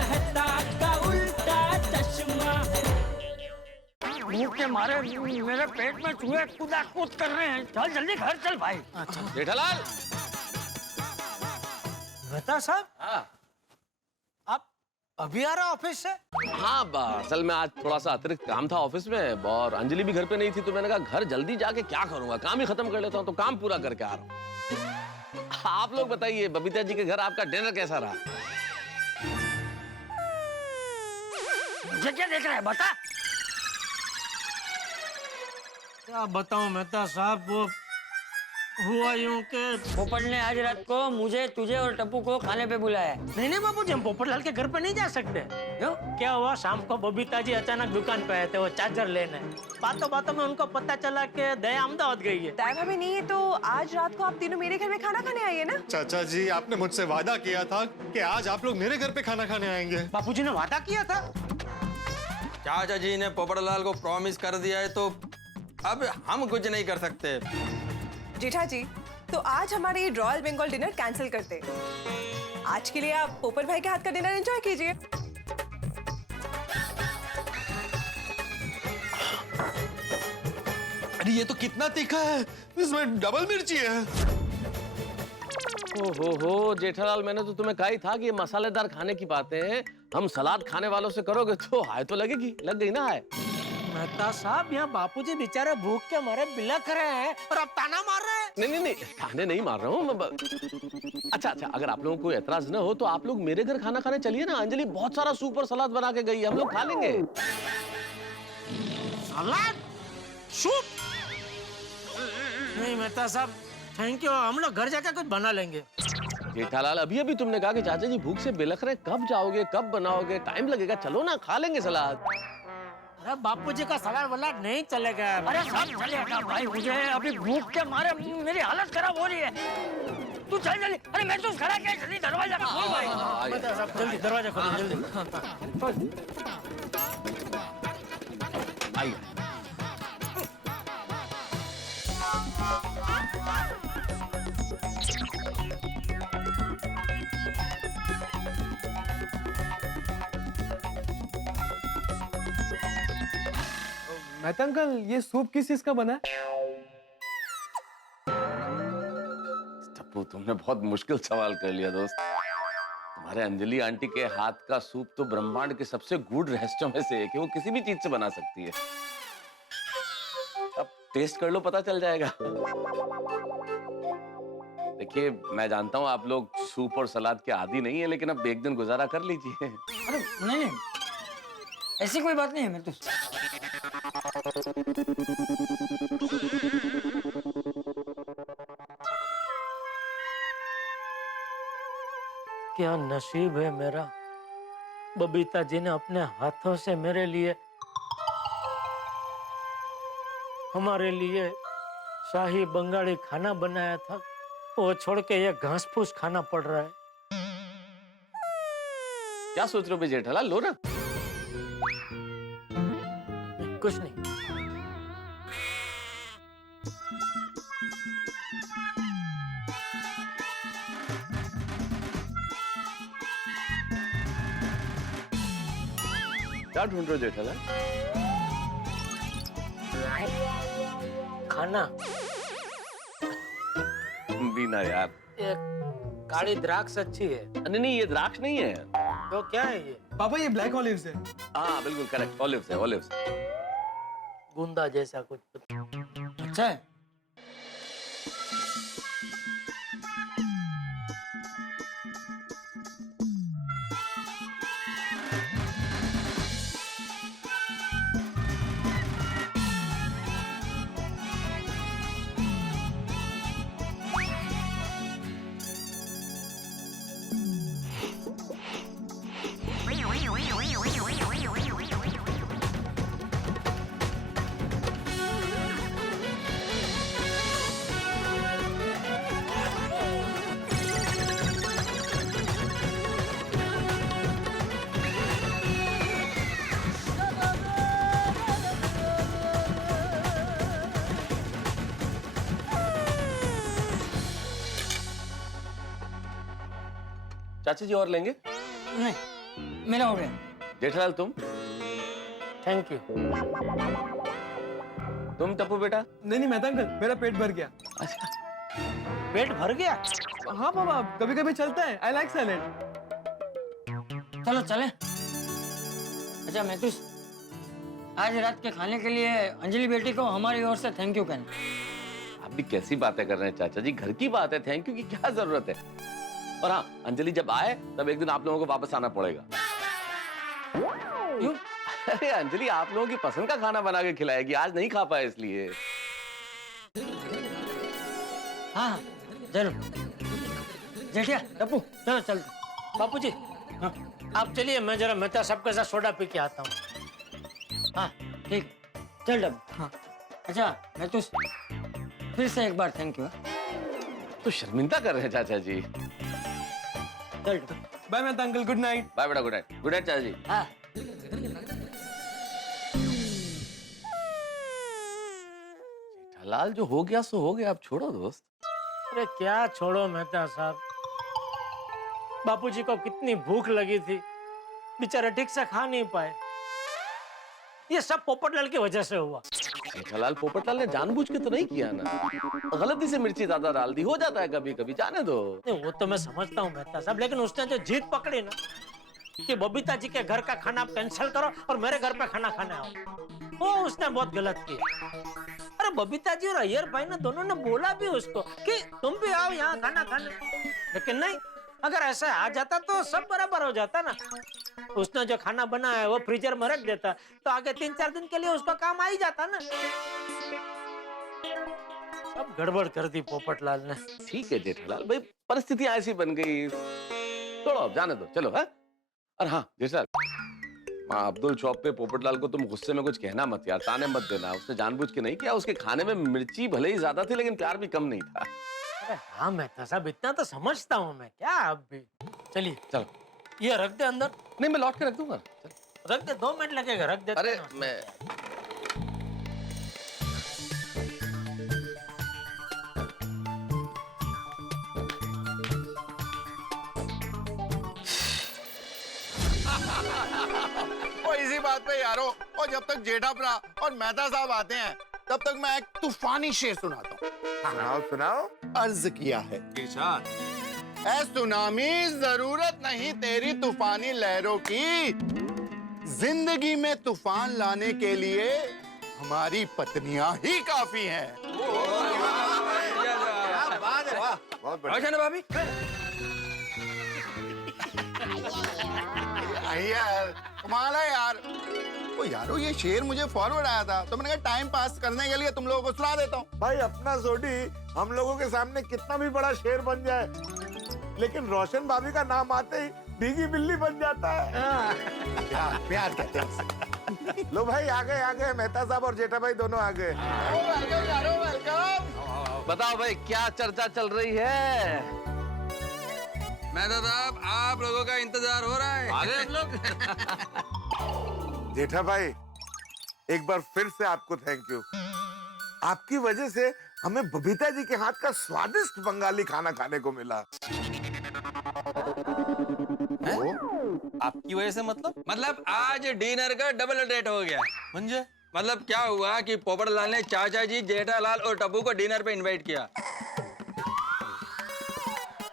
मेहता का उल्टा चश्मा। मुंह के मारे मेरे पेट में चूहे कूदा कूद कर रहे हैं। चल जल्दी घर चल भाई। जेठालाल। मेहता साहब, हाँ आप अभी आ रहे हो ऑफिस से? हाँ, असल में आज थोड़ा सा अतिरिक्त काम था ऑफिस में और अंजलि भी घर पे नहीं थी, तो मैंने कहा घर जल्दी जाके क्या करूंगा, काम ही खत्म कर लेता हूँ, तो काम पूरा करके आ रहा हूँ। आप लोग बताइए, बबीता जी के घर आपका डिनर कैसा रहा? मुझे क्या देख रहा है बता। क्या बताऊं मेहता साहब, वो हुआ यूं के पोपट ने आज रात को मुझे, तुझे और टप्पू को खाने पे बुलाया है। नहीं बाबूजी, हम पोपटलाल के घर पे नहीं जा सकते। क्यों? क्या हुआ, शाम को बबीता जी अचानक दुकान पे आए थे वो चार्जर लेने। बातों बातों में उनको पता चला कि दया अहमदाबाद गई है। दया भाभी नहीं है तो आज रात को आप तीनों मेरे घर में खाना खाने आइए ना। चाचा जी, आपने मुझसे वादा किया था कि आज आप लोग मेरे घर पे खाना खाने आएंगे। बापूजी ने वादा किया था। चाचा जी ने पोपटलाल को प्रॉमिस कर दिया है तो अब हम कुछ नहीं कर सकते। जेठा जी, तो आज हमारे ये रॉयल बंगाल डिनर कैंसिल करते। आज के लिए आप पोपट भाई के हाथ का डिनर एंजॉय कीजिए। अरे ये तो कितना तीखा है, इसमें डबल मिर्ची है। हो जेठालाल, मैंने तो तुम्हें कहा ही था कि ये मसालेदार खाने की बातें हैं, हम सलाद खाने वालों से करोगे तो हाय तो लगेगी, लग गई ना हाय। मेहता साहब, यहाँ बापूजी बेचारे भूख के मारे बिलख रहे हैं और आप ताना मार रहे हैं। नहीं, खाने नहीं मार रहा हूँ। अच्छा, अगर आप लोगों को एतराज न हो तो आप लोग मेरे घर खाना खाने चलिए ना। अंजलि बहुत सारा सूप और सलाद बना के गई है, हम लोग खा लेंगे। सलाद? सूप? नहीं मेहता साहब, थैंक यू, हम लोग घर जाकर कुछ बना लेंगे। जेठालाल, अभी तुमने कहा कि चाचा जी भूख से बिलख रहे, कब जाओगे, कब बनाओगे, टाइम लगेगा, चलो ना खा लेंगे सलाद। अरे बापूजी का सलाद वलाद नहीं चलेगा। अरे सब चलेगा भाई, मुझे अभी भूख के मारे मेरी हालत खराब हो रही है। तू चल जल्दी। अरे मैं तो खड़ा क्या, जल्दी दरवाजा खोल भाई। मेहता साहब जल्दी दरवाजा खोलो जल्दी। आइए। मेहता अंकल, ये सूप किस चीज का बना है? टप्पू, तुमने बहुत मुश्किल सवाल कर लिया दोस्त। तुम्हारे अंजलि आंटी के हाथ का सूप तो ब्रह्मांड के सबसे गूढ़ रहस्यों में से एक है, वो किसी भी चीज से बना सकती है। अब टेस्ट कर लो, पता चल जाएगा। देखिए, मैं जानता हूँ आप लोग सूप और सलाद के आदी नहीं है, लेकिन अब एक दिन गुजारा कर लीजिए। अरे नहीं, ऐसी कोई बात नहीं है। मैं तो क्या नसीब है मेरा, बबीता जी ने अपने हाथों से मेरे लिए, हमारे लिए शाही बंगाली खाना बनाया था। वो छोड़ के ये घास फूस खाना पड़ रहा है। क्या सोच रहे हो जेठालाल, लो ना। कुछ नहीं। क्या ढूंढ रहे हो जेठालाल? खाना। बीना यार, एक काली द्राक्ष अच्छी है। नहीं, ये द्राक्ष नहीं है। तो क्या है ये? पापा, ये ब्लैक ऑलिव्स है। हाँ बिल्कुल करेक्ट, ऑलिव्स है, ऑलिव्स। गुंदा जैसा कुछ। अच्छा है। चाची जी और लेंगे? नहीं मेरा हो गया। जेठालाल तुम थैंक यू। तुम टप्पू बेटा? नहीं मेहता अंकल, मेरा पेट भर गया। पेट भर गया? हाँ पापा, कभी कभी चलता है। I like salad. चलो चले। अच्छा महतूस, आज रात के खाने के लिए अंजलि बेटी को हमारी ओर से थैंक यू कहना। आप भी कैसी बातें कर रहे हैं चाचा जी, घर की बात है, थैंक यू की क्या जरूरत है। और हाँ, अंजलि जब आए तब एक दिन आप लोगों को वापस आना पड़ेगा। क्यों? अरे अंजलि आप लोगों की पसंद का खाना बना के खिलाएगी, आज नहीं खा पाए इसलिए। हाँ जरूर। जेठिया टप्पू चलो चलते। बापूजी, हाँ आप चलिए, मैं जरा मेहता साहब के साथ सोडा पी के आता हूँ। हाँ ठीक, चल डब्बू। हाँ अच्छा महतूस, फिर से एक बार थैंक यू। तो शर्मिंदा कर रहे हैं चाचा जी। चल Dabbu. Bye Mehta uncle, good night. Bye बेटा, गुड नाइट। गुड नाइट चाचा जी। हाँ जेठालाल जो हो गया सो हो गया, अब छोड़ो दोस्त। अरे क्या छोड़ो मेहता साहब, बापूजी को कितनी भूख लगी थी, बेचारे ठीक से खा नहीं पाए। ये सब पोपटलाल की वजह से हुआ। जेठालाल पोपटलाल ने जानबूझ के तो नहीं किया ना, गलती से मिर्ची ज्यादा डाल दी, हो जाता है कभी कभी, जाने दो। नहीं वो तो मैं समझता हूँ मेहता साहब, लेकिन उसने जो जीत पकड़ी ना कि बबीता जी के घर का खाना कैंसिल करो और मेरे घर पे खाना खाने आओ, वो उसने बहुत गलत किया। अरे बबीता जी और अय्यर भाई ने दोनों ने बोला भी उसको कि तुम भी आओ यहाँ खाना खाने, लेकिन नहीं, अगर ऐसा आ जाता तो सब बराबर हो जाता ना। उसने जो खाना बनाया है वो फ्रीजर में रख देता तो आगे 3-4 दिन के लिए उसका काम आ ही जाता ना। सब गड़बड़ कर दी पोपटलाल ने। ठीक है जेठालाल भाई, परिस्थितियां ऐसी बन गई, छोड़ो अब, जाने दो, चलो। है और हाँ जेठालाल, अब्दुल चौक पे पोपटलाल को तुम गुस्से में कुछ कहना मत यार, ताने मत देना, उसने जानबूझ के नहीं किया। उसके खाने में मिर्ची भले ही ज्यादा थी लेकिन प्यार भी कम नहीं था। अरे हाँ मेहता साहब, इतना तो समझता हूँ मैं, क्या अब भी। चलिए चलो, ये रख दे अंदर। नहीं मैं लौट के रख दूंगा। चल। रख दे, 2 मिनट लगेगा, रख दे। अरे मैं और इसी बात पे यारो, और जब तक जेठा भरा और मेहता साहब आते हैं तब तक मैं एक तूफानी शेर सुनाता हूँ। सुनाओ सुनाओ। अर्ज किया है ऐ सुनामी, जरूरत नहीं तेरी तूफानी लहरों की, जिंदगी में तूफान लाने के लिए हमारी पत्नियां ही काफी हैं। बहुत बढ़िया। रोशन भाभी, यार कमाल है यार। ओ यारो, ये शेर मुझे फॉरवर्ड आया था तो मैंने कहा टाइम पास करने के लिए तुम लोगों को सुना देता हूँ। भाई अपना सोडी हम लोगों के सामने कितना भी बड़ा शेर बन जाए, लेकिन रोशन भाभी का नाम आते ही भीगी बिल्ली बन जाता है। प्यार प्यार कहते हैं। लो भाई आ गए मेहता साहब और जेठा भाई दोनों आ गए। वेलकम। बताओ भाई क्या चर्चा चल रही है? मेहता साहब आप लोगों का इंतजार हो रहा है। आगे लोग। जेठा भाई एक बार फिर से आपको थैंक यू। आपकी वजह से हमें बबीता जी के हाथ का स्वादिष्ट बंगाली खाना खाने को मिला। आपकी वजह से मतलब आज डिनर का डबल डेट हो गया। मुझे मतलब क्या हुआ कि पोपटलाल ने चाचा जी, जेठालाल और टप्पू को डिनर पे इनवाइट किया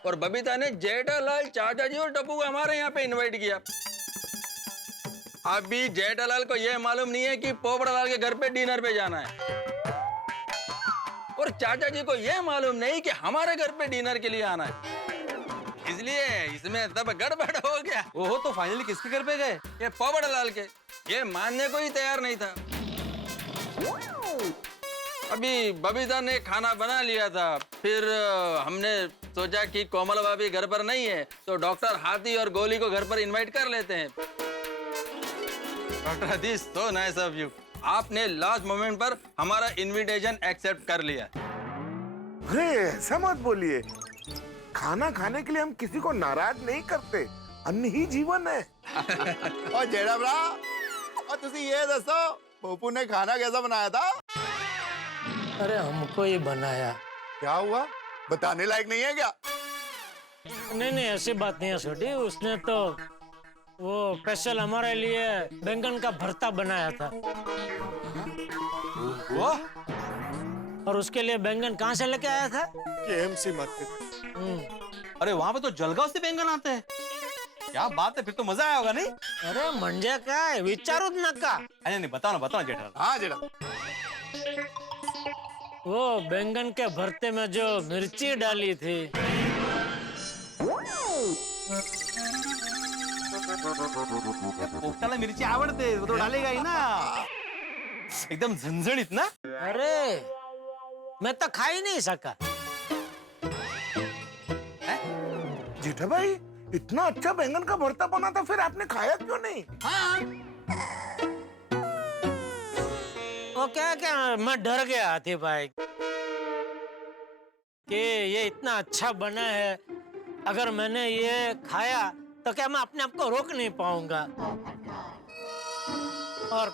और बबीता ने जेठालाल, चाचा जी और टप्पू को हमारे यहाँ पे इनवाइट किया। अभी जेठालाल को यह मालूम नहीं है कि पोपटलाल के घर पे डिनर पे जाना है और चाचा जी को यह मालूम नहीं कि हमारे घर पे डिनर के लिए आना है, इसलिए इसमें तब गड़बड़ हो गया। ओहो, तो फाइनली किसके घर पे गए? ये पोपटलाल के, ये मानने को ही तैयार नहीं था। अभी बबीता ने खाना बना लिया था, फिर हमने सोचा कि कोमल भाभी घर पर नहीं है तो डॉक्टर हाथी और गोली को घर पर इनवाइट कर लेते हैं। डॉक्टर हाथी, सो नाइस ऑफ यू, आपने लास्ट मोमेंट पर हमारा इनविटेशन एक्सेप्ट कर लिया। अरे ऐसा मत बोलिए, खाना खाने के लिए हम किसी को नाराज नहीं करते, अन्न ही जीवन है। और जेठा भरा, और तुसी ये दसो पप्पू ने खाना कैसा बनाया था? अरे हमको ही बनाया। क्या हुआ, बताने लायक नहीं है क्या? नहीं ऐसी बात नहीं है छोटी, उसने तो वो स्पेशल हमारे लिए बैंगन का भरता बनाया था। वाह, और उसके लिए बैंगन कहाँ से लेके आया था? KMC market. अरे वहाँ पे तो जलगांव से बैंगन आते हैं। क्या बात है, फिर तो मजा आया होगा नहीं? अरे म्हणजे काय विचारूच नका। अरे नहीं, बताओ ना जेठालाल। हाँ जेठा, वो बैंगन के भरते में जो मिर्ची डाली थी, पोपटाला मिरची आवडते, वो तो डालेगा ही ना। एकदम झणझणीत ना? अरे मैं तो खा ही नहीं सका। जेठा भाई, इतना अच्छा बैंगन का भरता बना था, फिर आपने खाया क्यों नहीं? वो क्या मैं डर गया हाथी भाई कि ये इतना अच्छा बना है, अगर मैंने ये खाया तो क्या मैं अपने आप को रोक नहीं पाऊंगा, और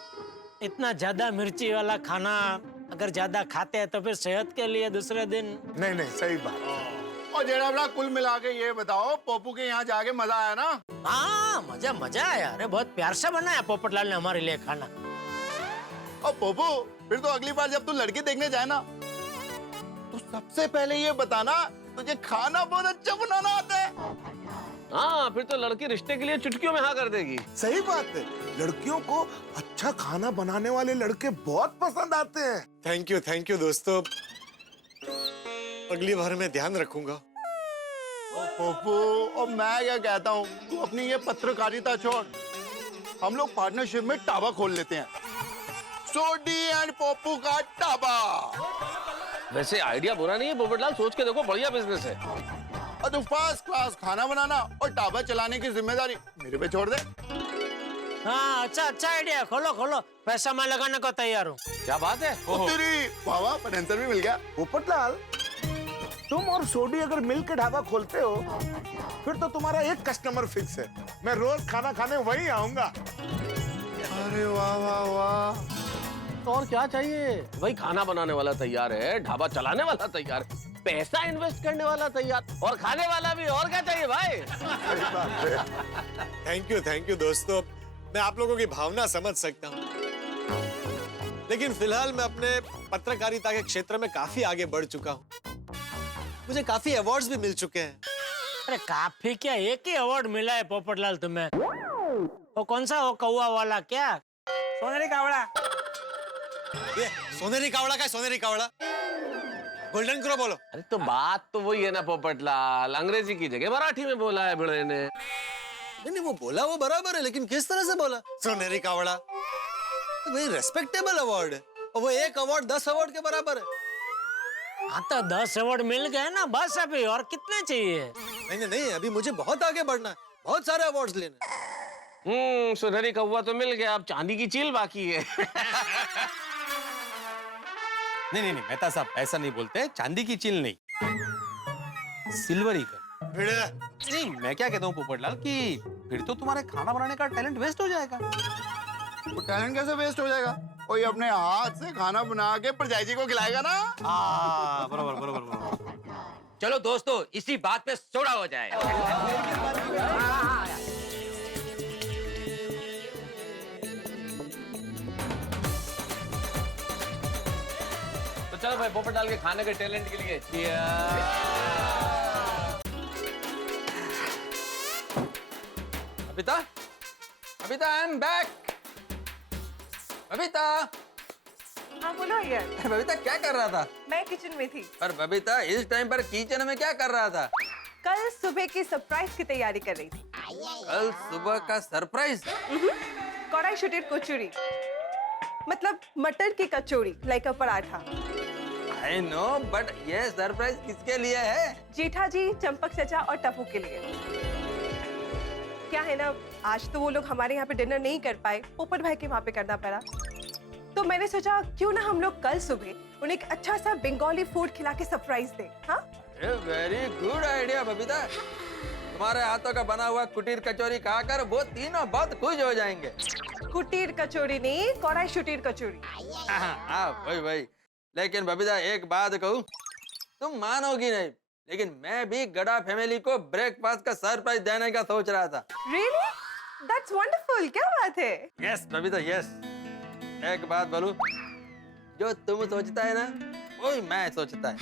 इतना ज्यादा मिर्ची वाला खाना अगर ज्यादा खाते हैं तो फिर सेहत के लिए दूसरे दिन। नहीं, सही बात। और जेठा बेटा, कुल मिला के ये बताओ, पप्पू के यहाँ जाके मजा आया ना? हाँ मजा आया। अरे बहुत प्यार से बनाया पोपटलाल ने हमारे लिए खाना। और पप्पू, फिर तो अगली बार जब तू लड़की देखने जाए ना, तो सबसे पहले ये बताना तुझे खाना बहुत अच्छा बनाना आता है। हाँ, फिर तो लड़की रिश्ते के लिए चुटकियों में हाँ कर देगी। सही बात है, लड़कियों को अच्छा खाना बनाने वाले लड़के बहुत पसंद आते हैं। थैंक यू दोस्तों, अगली बार मैं ध्यान रखूंगा। पप्पू, और मैं क्या कहता हूँ, तू अपनी ये पत्रकारिता छोड़, हम लोग पार्टनरशिप में ढाबा खोल लेते हैं, सोडी एंड पप्पू का ढाबा। वैसे आइडिया बुरा नहीं है पोपटलाल, सोच के देखो, बढ़िया बिजनेस है। और तू फर्स्ट क्लास खाना बनाना और ढाबा चलाने की जिम्मेदारी मेरे पे छोड़ दे। हाँ अच्छा आइडिया, खोलो, पैसा मैं लगाने को तैयार हूँ। क्या बात है? तेरी वाह, पोटेंशियल भी मिल गया। पोपटलाल, तुम और सोडी अगर मिल के ढाबा खोलते हो, फिर तो तुम्हारा एक कस्टमर फिक्स है, मैं रोज खाना खाने वहीं आऊंगा। अरे वाह। तो और क्या चाहिए? भाई खाना बनाने वाला तैयार है, ढाबा चलाने वाला तैयार है, पैसा इन्वेस्ट करने वाला तैयार, और खाने वाला भी। और क्या चाहिए भाई? थैंक यू दोस्तों, मैं आप लोगों की भावना समझ सकता हूँ, लेकिन फिलहाल मैं अपने पत्रकारिता के क्षेत्र में काफी आगे बढ़ चुका हूँ। मुझे काफी अवार्ड्स भी मिल चुके हैं। अरे काफी क्या, एक ही अवार्ड मिला है पोपटलाल तुम्हें। वो कौन सा, वो कौवा वाला क्या? सोनेरी कावड़ा। ये सोनेरी कावड़ा, गोल्डन क्रो बोलो। अरे तो बात तो वही है ना पोपटलाल, अंग्रेजी की जगह मराठी में बोला है भिड़े ने। नहीं, वो बोला वो बराबर है, लेकिन किस तरह से बोला? सोनेरी कावड़ा तो भाई रेस्पेक्टेबल अवार्ड है, और वो एक अवार्ड 10 अवार्ड के बराबर है। हाँ तो 10 अवार्ड मिल गए ना, बस अभी और कितने चाहिए? नहीं, अभी मुझे बहुत आगे बढ़ना है, बहुत सारे अवार्ड्स लेने। सुनहरी कौवा तो मिल गया, अब चांदी की चील बाकी है। नहीं मेहता साहब, ऐसा नहीं बोलते, चांदी की चील नहीं, सिल्वर ईगल। नहीं, मैं क्या कहता हूँ पोपटलाल कि फिर तो तुम्हारे खाना बनाने का टैलेंट वेस्ट हो जाएगा। वो टैलेंट कैसे वेस्ट हो जाएगा? कोई अपने हाथ से खाना बना के परजाई जी को खिलाएगा ना। बराबर। चलो दोस्तों, इसी बात पे सोडा हो जाए। तो चलो भाई, पोपटलाल के खाने के टैलेंट के लिए Babita, I am back. Babita, हाँ बोलो यार, बबीता क्या कर रहा था? मैं किचन में थी। पर बबीता, इस टाइम पर किचन में क्या कर रहा था? कल सुबह की सरप्राइज की तैयारी कर रही थी। कल सुबह का सरप्राइज? कढ़ाई शुटेड कचौड़ी, मतलब मटर की kachori, like a paratha. I know, but ये सरप्राइज किसके लिए है? जेठा जी, चंपक चचा और टप्पू के लिए। क्या है ना, आज तो वो लोग हमारे यहाँ पे डिनर नहीं कर पाए, पोपट भाई के वहाँ पे करना पड़ा, तो मैंने सोचा क्यों ना हम लोग कल सुबह उन्हें एक अच्छा सा बंगाली फूड खिला के सरप्राइज दें। हाँ, वेरी गुड आइडिया बबीता। तुम्हारे हाथों का बना हुआ कुटीर कचौरी खाकर वो तीनों बहुत खुश हो जाएंगे। कुटीर कचौड़ी नहीं, कढ़ाई शुटीर कचौड़ी। हाँ वही। लेकिन बबीता, एक बात कहूँ, तुम मानोगी नहीं, लेकिन मैं भी गड़ा फैमिली को ब्रेकफास्ट का सरप्राइज देने का सोच रहा था। Really? दैट्स वंडरफुल, क्या बात है? Yes Babita yes. एक बात बोलूं, जो तुम सोचता है ना वही मैं सोचता है,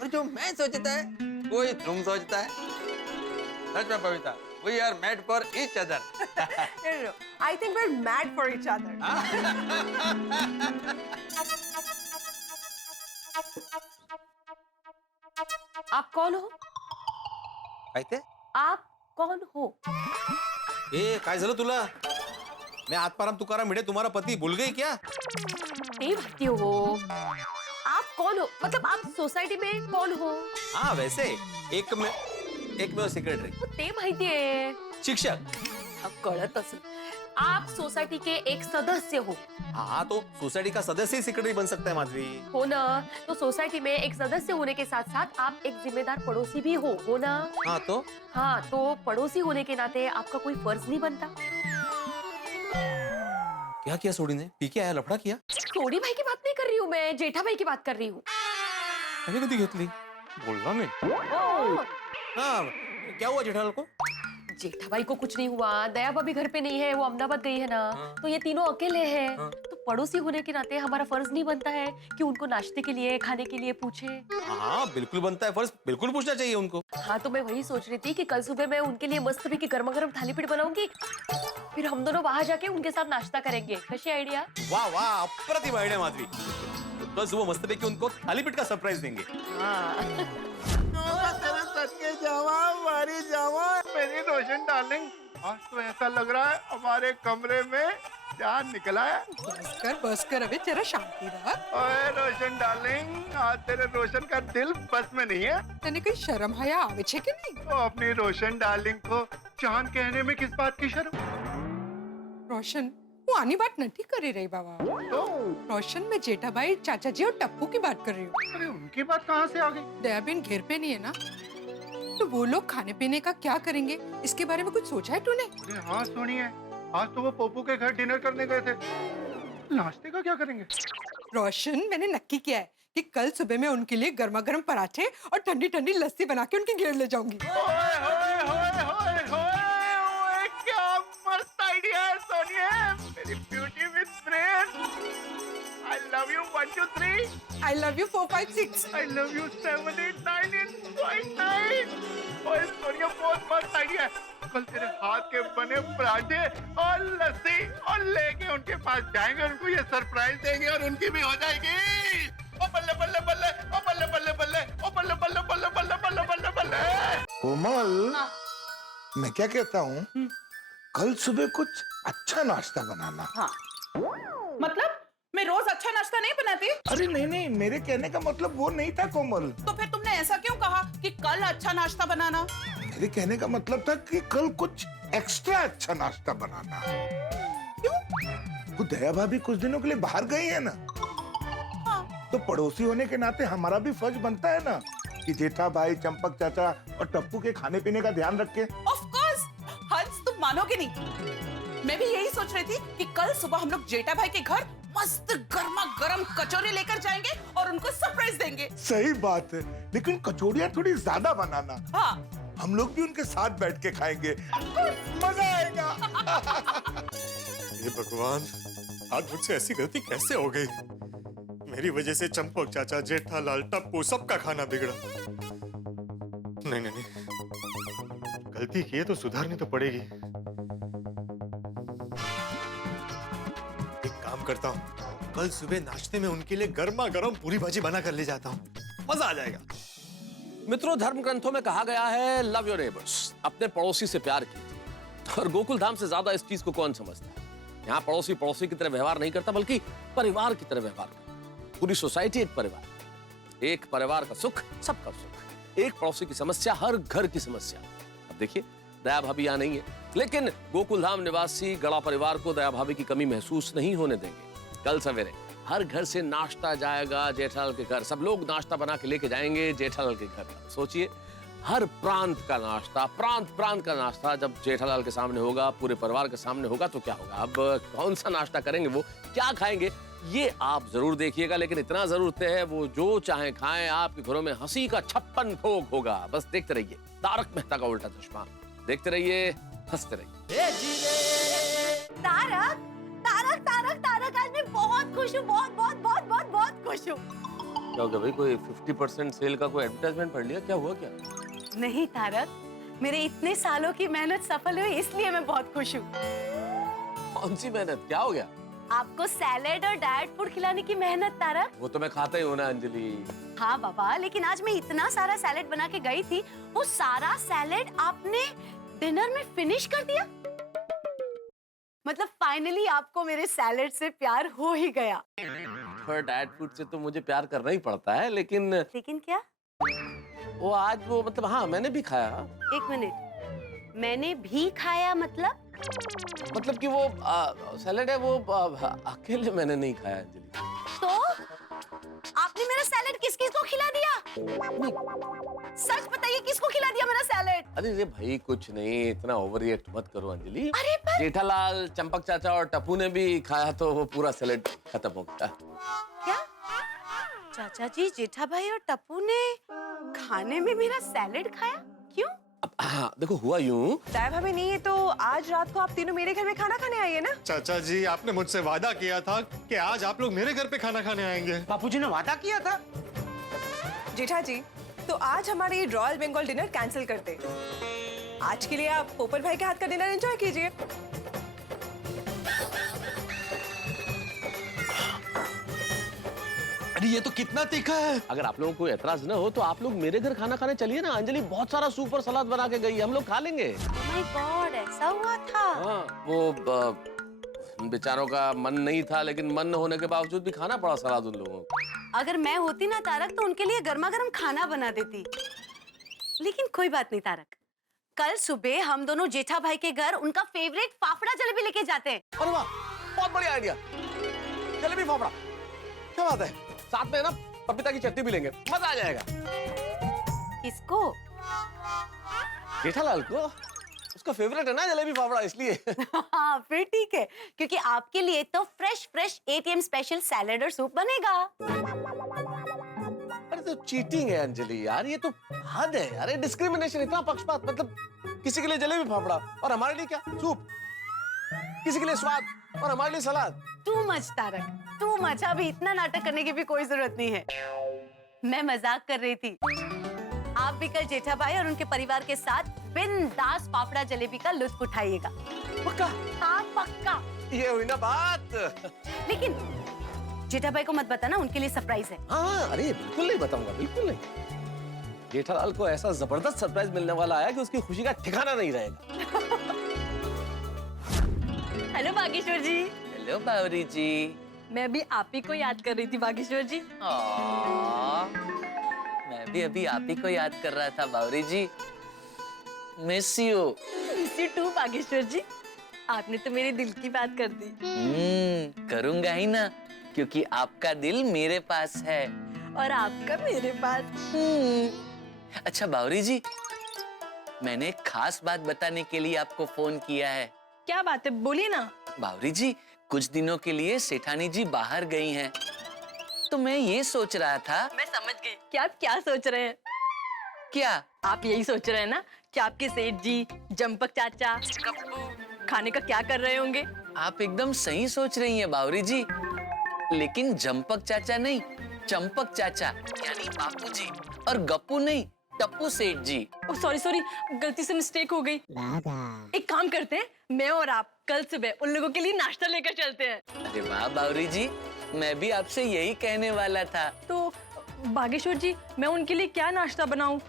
और जो मैं सोचता है वही तुम सोचता है। सच में Babita, we are made for each other. No. I think we're mad for each other. आप कौन हो? काय ते? आप कौन हो? ए काय झालं तुला? मैं आत्माराम तुकाराम भिडे तुम्हारा पति भूल गई क्या? नहीं भाती हो। आप कौन हो? मतलब आप सोसाइटी में कौन हो? हाँ वैसे एक में सेक्रेटरी, ते माहिती आहे। शिक्षक। कळत असेल। आप सोसाइटी के एक सदस्य हो। हाँ तो सोसाइटी का सदस्य ही सेक्रेटरी बन सकता है माधवी। हो ना, तो सोसाइटी में एक सदस्य होने के साथ साथ आप एक जिम्मेदार पड़ोसी भी हो ना? हाँ तो पड़ोसी होने के नाते आपका कोई फर्ज नहीं बनता। क्या किया सोडी ने? पी के आया, लफड़ा किया? सोडी भाई की बात नहीं कर रही हूँ मैं, जेठा भाई की बात कर रही हूँ। मैंने कभी घेतली? बोलना नहीं। हाँ क्या हुआ जेठालाल को? जेठा भाई को कुछ नहीं हुआ, दया भाभी घर पे नहीं है, वो अहमदाबाद गई है ना। तो ये तीनों अकेले हैं। तो पड़ोसी होने के नाते हमारा फर्ज नहीं बनता है कि उनको नाश्ते के लिए, खाने के लिए पूछे? हाँ बिल्कुल बनता है फर्ज, बिल्कुल पूछना चाहिए उनको। हाँ तो मैं वही सोच रही थी कि कल सुबह मैं उनके लिए मस्त भी की गर्मा गर्म थाली पीठ बनाऊंगी, फिर हम दोनों वहां जाके उनके साथ नाश्ता करेंगे। कशी आइडिया? वाह वाह, अप्रतिम आइडिया माधवी। कल सुबह मस्त पे उनको थाली पीठ का सरप्राइज देंगे। मारी जावा मेरी रोशन डार्लिंग, आज तो ऐसा लग रहा है हमारे कमरे में जान निकला है। बस कर अबे, जरा शांति रह। ओए रोशन डार्लिंग, आज तेरे रोशन का दिल बस में नहीं है। तने कोई शर्म हया आवे छे कि नहीं? तो अपनी रोशन डार्लिंग को चांद कहने में किस बात की शर्म? रोशन, वो आनी बात नहीं कर रही बाबा। तो रोशन, मैं जेठा भाई, चाचा जी और टप्पू की बात कर रही हूँ। अरे उनकी बात कहाँ से आ गई? दयाबेन घर पे नहीं है ना, तो वो लोग खाने पीने का क्या करेंगे, इसके बारे में कुछ सोचा है तूने? अरे हाँ सुनिए, आज तो वो पोपू के घर डिनर करने गए थे, नाश्ते का क्या करेंगे? रोशन, मैंने नक्की किया है कि कल सुबह मैं उनके लिए गर्मा गर्म पराठे और ठंडी ठंडी लस्सी बना के उनकी घेर ले जाऊंगी। ओए होए होए होए होए, ओए क्या मस्त आइडिया है सोनिया, मेरी beauty with brain. I love you 1 2 3. I love you 4 5 6. I love you 7 8 9 9. ओए सोनिया, बहुत मस्त आइडिया है। कल तेरे हाथ के बने पराठे और लस्सी और लेके उनके पास जाएंगे, उनको ये सरप्राइज देंगे और उनकी भी हो जाएगी। ओ बल्ले बल्ले बल्ले, ओ बल्ले बल्ले बल्ले, ओ बल्ले बल्ले बल्ले बल्ले बल्ले बल्ले बल्ले। कोमल, मैं क्या कहता हूँ, कल सुबह कुछ अच्छा नाश्ता बनाना। हाँ। मतलब मैं रोज अच्छा नाश्ता नहीं बनाती? अरे नहीं नहीं, मेरे कहने का मतलब वो नहीं था कोमल। तो फिर तुमने ऐसा क्यों कहा कि कल अच्छा नाश्ता बनाना? मेरे कहने का मतलब था कि कल कुछ एक्स्ट्रा अच्छा नाश्ता बनाना। क्यों? वो दया भाभी कुछ दिनों के लिए बाहर गई है ना। हाँ। तो पड़ोसी होने के नाते हमारा भी फर्ज बनता है ना कि जेठा भाई, चंपक चाचा और टप्पू के खाने पीने का ध्यान रखे। ऑफ कोर्स, हंस तुम मानोगे नहीं, मैं भी यही सोच रही थी कि कल सुबह हम लोग जेठा भाई के घर मस्त गर्मा गर्म कचौरी लेकर जाएंगे और उनको सरप्राइज देंगे। सही बात है, लेकिन कचौड़ियाँ थोड़ी ज्यादा बनाना। हाँ। हम लोग भी उनके साथ बैठ के खाएंगे, मजा आएगा। हे भगवान, आज मुझसे ऐसी गलती कैसे हो गई? मेरी वजह से चंपक चाचा, जेठालाल, टप्पू सबका खाना बिगड़ा। नहीं नहीं नहीं, गलती की है तो सुधारनी तो पड़ेगी। एक काम करता हूँ, कल सुबह नाश्ते में उनके लिए गर्मा गर्म पूरी भाजी बना कर ले जाता हूँ, मजा आ जाएगा। मित्रों, धर्म ग्रंथों में कहा गया है लव योर नेबर्स, अपने पड़ोसी से प्यार कीजिए। और गोकुल धाम से ज्यादा इस चीज को कौन समझता है? यहाँ पड़ोसी पड़ोसी की तरह व्यवहार नहीं करता, बल्कि परिवार की तरह व्यवहार करता। पूरी सोसाइटी एक परिवार, एक परिवार का सुख सबका सुख, एक पड़ोसी की समस्या हर घर की समस्या। अब देखिए, दया भाभी यहाँ नहीं है, लेकिन गोकुल धाम निवासी गड़ा परिवार को दया भाभी की कमी महसूस नहीं होने देंगे। कल सवेरे हर घर से नाश्ता जाएगा जेठालाल के घर, सब लोग नाश्ता बना के लेके जाएंगे जेठालाल के घर। सोचिए, हर प्रांत का नाश्ता, प्रांत का नाश्ता जब जेठालाल के सामने होगा, पूरे परिवार के सामने होगा, तो क्या होगा? अब कौन सा नाश्ता करेंगे, वो क्या खाएंगे, ये आप जरूर देखिएगा। लेकिन इतना जरूर तय है, वो जो चाहे खाएं, आपके घरों में हंसी का 56 भोग होगा। बस देखते रहिए तारक मेहता का उल्टा चश्मा, देखते रहिए हंसते रहिए। ए जिले तारक तारक तारक तारक आज मैं बहुत खुश हूँ, बहुत बहुत बहुत बहुत बहुत खुश हूँ। क्या हो गया भाई, कोई 50% सेल का कोई एडवर्टाइजमेंट पढ़ लिया, क्या हुआ क्या? नहीं तारक, मेरे इतने सालों की मेहनत सफल हुई इसलिए मैं बहुत खुश हूँ। कौन सी मेहनत, क्या हो गया? आपको सैलेड और डाइट फूड खिलाने की मेहनत तारक। वो तो मैं खाता ही हूँ ना अंजलि। हाँ बाबा, लेकिन आज मैं इतना सारा सैलेड बना के गई थी, वो सारा सैलेड आपने डिनर में फिनिश कर दिया। मतलब फाइनली आपको मेरे सैलेड से प्यार हो ही गया। पर डाइट फूड से तो मुझे प्यार करना ही पड़ता है, लेकिन क्या? वो आज वो मतलब हाँ मैंने भी खाया। एक मिनट, मैंने भी खाया मतलब कि वो सैलेड है वो अकेले मैंने नहीं खाया अंजलि। तो आपने मेरा सैलेड किस किस को खिला दिया? सच बताइए, किसको खिला दिया मेरा सैलेड? अरे भाई कुछ नहीं, इतना ओवर रिएक्ट मत करो अंजलि। अरे पर... जेठालाल, चंपक चाचा और टप्पू ने भी खाया तो वो पूरा सैलेड खत्म हो गया। क्या? चाचा जी, जेठा भाई और टप्पू ने खाने में मेरा सैलेड खाया? क्यों? हाँ देखो हुआ यूं, दया भाभी नहीं है तो आज रात को आप तीनों मेरे घर में खाना खाने आइए ना। चाचा जी, आपने मुझसे वादा किया था कि आज आप लोग मेरे घर पे खाना खाने आएंगे। बापूजी ने वादा किया था। जेठा जी, तो आज हमारे ये रॉयल बंगाल डिनर कैंसिल करते। आज के लिए आप पोपट भाई के हाथ का डिनर एंजॉय कीजिए। अरे ये तो कितना तीखा है। अगर आप लोगों को एतराज न हो तो आप लोग मेरे घर खाना खाने चलिए ना। अंजलि बहुत सारा सूप और सलाद बना के गई, हम लोग खा लेंगे। माय गॉड, ऐसा हुआ था? हाँ, वो बेचारों का मन नहीं था, लेकिन मन न होने के बावजूद भी खाना पड़ा सलाद उन लोगों को। अगर मैं होती ना तारक तो उनके लिए गर्मा गर्म खाना बना देती। लेकिन कोई बात नहीं तारक, कल सुबह हम दोनों जेठा भाई के घर उनका फेवरेट फाफड़ा जलेबी लेके जाते हैं। अरे वाह, बहुत बढ़िया आइडिया। जलेबी फाफड़ा, क्या बात है। साथ में ना पपीता की चटनी भी लेंगे, मजा आ जाएगा। किसको? जेठालाल को, उसका फेवरेट है ना जलेबी फाफड़ा, इसलिए। हाँ फिर ठीक है, क्योंकि आपके लिए तो fresh fresh ATM special salad और सूप बनेगा। अरे तो चीटिंग है अंजलि यार, ये तो हद है यार, डिस्क्रिमिनेशन, इतना पक्षपात। मतलब किसी के लिए जलेबी फाफड़ा और हमारे लिए क्या सूप, किसी के लिए स्वाद और हमारे लिए salad. Too much Taarak, too much. अभी इतना नाटक करने की भी कोई जरूरत नहीं है। मैं मजाक कर रही थी। आप भी कल जेठा भाई और उनके परिवार के साथ बिंदास फाफड़ा जलेबी का लुत्फ उठाइएगा। पक्का? हाँ पक्का। ये हुई ना बात। लेकिन जेठा भाई को मत बताना, उनके लिए सरप्राइज है। हाँ अरे बिल्कुल नहीं बताऊंगा, बिल्कुल नहीं। जेठालाल को ऐसा जबरदस्त सरप्राइज मिलने वाला है कि उसकी खुशी का ठिकाना नहीं रहेगा। हेलो बागेश्वर जी। हेलो बावरी जी। मैं भी आप ही को याद कर रही थी बागेश्वर जी। मैं भी अभी आप ही को याद कर रहा था Bawri ji. Miss you. Miss you too Bageshwar ji. आपने तो मेरे दिल की बात कर दी। करूंगा ही ना, क्योंकि आपका दिल मेरे पास है और आपका मेरे पास। अच्छा बावरी जी, मैंने एक खास बात बताने के लिए आपको फोन किया है। क्या बात है, बोलिए ना। बावरी जी, कुछ दिनों के लिए सेठानी जी बाहर गई हैं, तो मैं ये सोच रहा था। मैं समझ गई कि आप क्या सोच रहे हैं। क्या? आप यही सोच रहे हैं ना कि आपके सेठ जी, जंपक चाचा, कप्पू खाने का क्या कर रहे होंगे। आप एकदम सही सोच रही हैं बावरी जी, लेकिन जंपक चाचा नहीं, चंपक चाचा यानी बापू जी, और गप्पू नहीं, टप्पू सेठ जी। सॉरी सॉरी, गलती से मिस्टेक हो गई। एक काम करते हैं, मैं और आप कल सुबह उन लोगों के लिए नाश्ता लेकर चलते हैं। अरे वाह बावरी जी, मैं भी आपसे यही कहने वाला था। तो बागेश्वर जी, मैं उनके लिए क्या नाश्ता बनाऊं?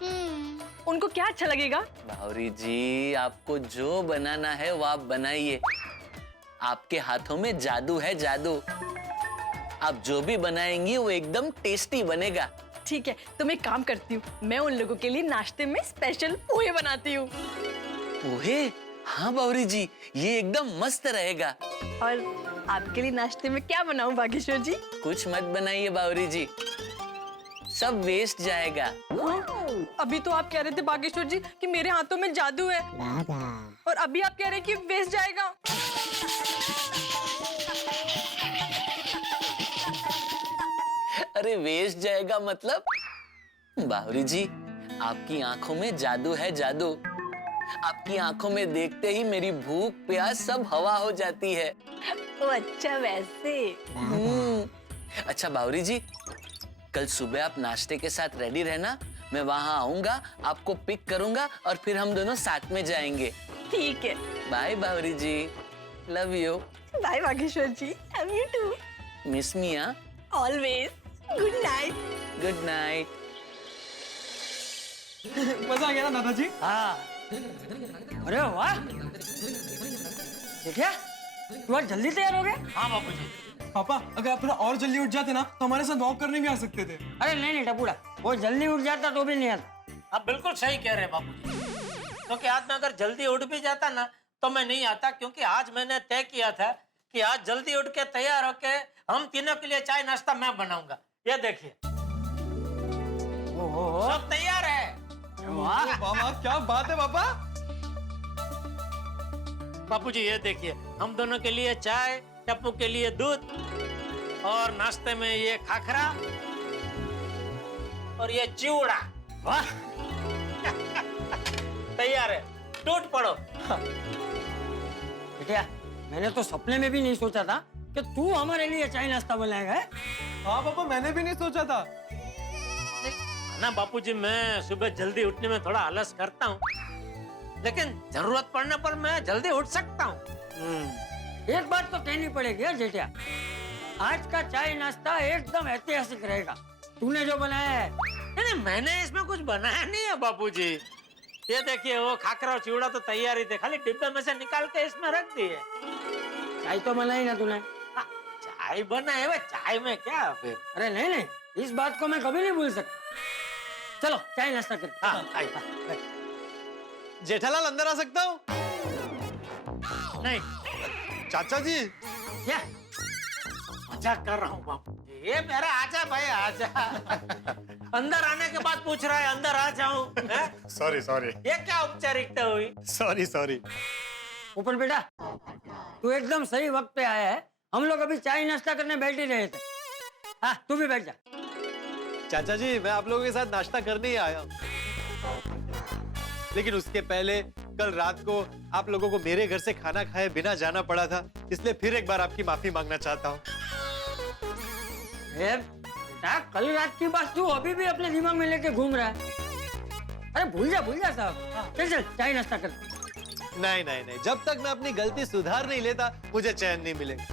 उनको क्या अच्छा लगेगा? बावरी जी, आपको जो बनाना है वो आप बनाइए। आपके हाथों में जादू है, जादू। आप जो भी बनाएंगी वो एकदम टेस्टी बनेगा। ठीक है, तो मैं काम करती हूँ, मैं उन लोगों के लिए नाश्ते में स्पेशल पोहे बनाती हूँ। पोहे? हाँ बावरी जी, ये एकदम मस्त रहेगा। और आपके लिए नाश्ते में क्या बनाऊं बागेश्वर जी? कुछ मत बनाइए बावरी जी, सब वेस्ट जाएगा। हाँ? अभी तो आप कह रहे थे बागेश्वर जी कि मेरे हाथों में जादू है, और अभी आप कह रहे हैं कि वेस्ट जाएगा। अरे वेस्ट जाएगा मतलब? बावरी जी, आपकी आंखों में जादू है, जादू। आपकी आंखों में देखते ही मेरी भूख प्यास सब हवा हो जाती है। तो अच्छा वैसे अच्छा बावरी जी, कल सुबह आप नाश्ते के साथ रेडी रहना। मैं वहाँ आऊंगा, आपको पिक करूंगा और फिर हम दोनों साथ में जाएंगे। ठीक है। Bye Bawri ji, love you. Bye Bageshwar ji, love you too. Miss Miya. Always. Good night. Good night. मजा आ गया ना दादाजी? हाँ। अरे वाह, देखिए तू आज जल्दी तैयार हो गए। हाँ बापूजी। पापा, अगर आप थोड़ा और जल्दी उठ जाते ना तो हमारे साथ वॉक करने भी आ सकते थे। अरे नहीं नहीं टपूड़ा, वो जल्दी उठ जाता तो भी नहीं आता। आप बिल्कुल सही कह रहे हैं बापूजी, क्योंकि आज मैं अगर जल्दी उठ भी जाता ना तो मैं नहीं आता, क्योंकि आज मैंने तय किया था कि आज जल्दी उठ के तैयार होके हम तीनों के लिए चाय नाश्ता मैं बनाऊंगा। ये देखिए सब तैयार है। वाह पापा, क्या बात है पापा। बापूजी ये देखिए, हम दोनों के लिए चाय, टप्पू के लिए दूध, और नाश्ते में ये खाखरा और ये चिवड़ा। वाह तैयार है, टूट पड़ो। बेटिया, मैंने तो सपने में भी नहीं सोचा था कि तू हमारे लिए चाय नाश्ता बनाएगा। हाँ पापा, मैंने भी नहीं सोचा था। ना बापूजी, मैं सुबह जल्दी उठने में थोड़ा आलस करता हूँ, लेकिन जरूरत पड़ने पर मैं जल्दी उठ सकता हूँ। एक बात तो कहनी पड़ेगी यार जेठिया, आज का चाय नाश्ता एकदम ऐतिहासिक रहेगा। तूने जो बनाया है। नहीं, मैंने इसमें कुछ बनाया नहीं है बापूजी। ये देखिए, वो खाकरा और चिवड़ा तो तैयार ही थे, खाली डिब्बे में से निकाल के इसमें रख दिए। चाय तो बनाई ना तूने? चाय बनाए हुए, चाय में क्या फिर? अरे नहीं नहीं, इस बात को मैं कभी नहीं भूल सकता। चलो चाय नाश्ता कर। हाँ, जेठालाल अंदर आ सकता हूँ? नहीं। चाचा जी। क्या मजाक कर रहा हूँ बापू। ये मेरा आजा भाई आजा। अंदर आने के बाद पूछ रहा है अंदर आ जाऊं? Sorry sorry. ये क्या औपचारिकता हुई? Sorry sorry. ऊपर बेटा, तू एकदम सही वक्त पे आया है। हम लोग अभी चाय नाश्ता करने बैठ ही रहे थे। हाँ, तू भी बैठ जा। चाचा जी, मैं आप लोगों के साथ नाश्ता करने ही आया हूँ, लेकिन उसके पहले कल रात को आप लोगों को मेरे घर से खाना खाए बिना जाना पड़ा था, इसलिए फिर एक बार आपकी माफी मांगना चाहता हूँ। बेटा, कल रात की बात तू अभी भी अपने दिमाग में लेके घूम रहा है। अरे भूल जा साहब। चल चल चाय नाश्ता कर। नहीं नहीं नहीं, जब तक मैं अपनी गलती सुधार नहीं लेता मुझे चैन नहीं मिलेगा।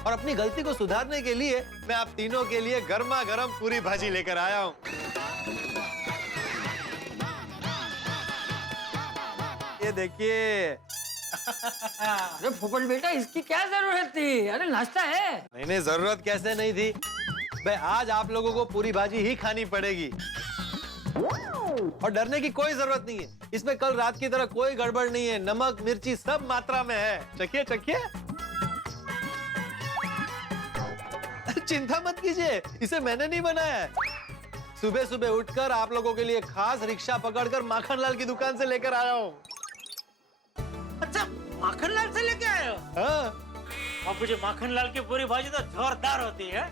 और अपनी गलती को सुधारने के लिए मैं आप तीनों के लिए गर्मा गर्म पूरी भाजी लेकर आया हूँ। ये देखिए। अरे फुकट बेटा, इसकी क्या जरूरत थी? अरे नाश्ता है। नहीं नहीं, जरूरत कैसे नहीं थी भाई, आज आप लोगों को पूरी भाजी ही खानी पड़ेगी और डरने की कोई जरूरत नहीं है। इसमें कल रात की तरह कोई गड़बड़ नहीं है, नमक मिर्ची सब मात्रा में है। चखिए चखिए। चिंता मत कीजिए, इसे मैंने नहीं बनाया है। सुबह सुबह उठकर आप लोगों के लिए खास रिक्शा पकड़कर माखनलाल की दुकान से लेकर आया हूँ। अच्छा, माखनलाल से लेके आए हो? हाँ बापूजी, माखनलाल की पूरी भाजी तो जोरदार होती है।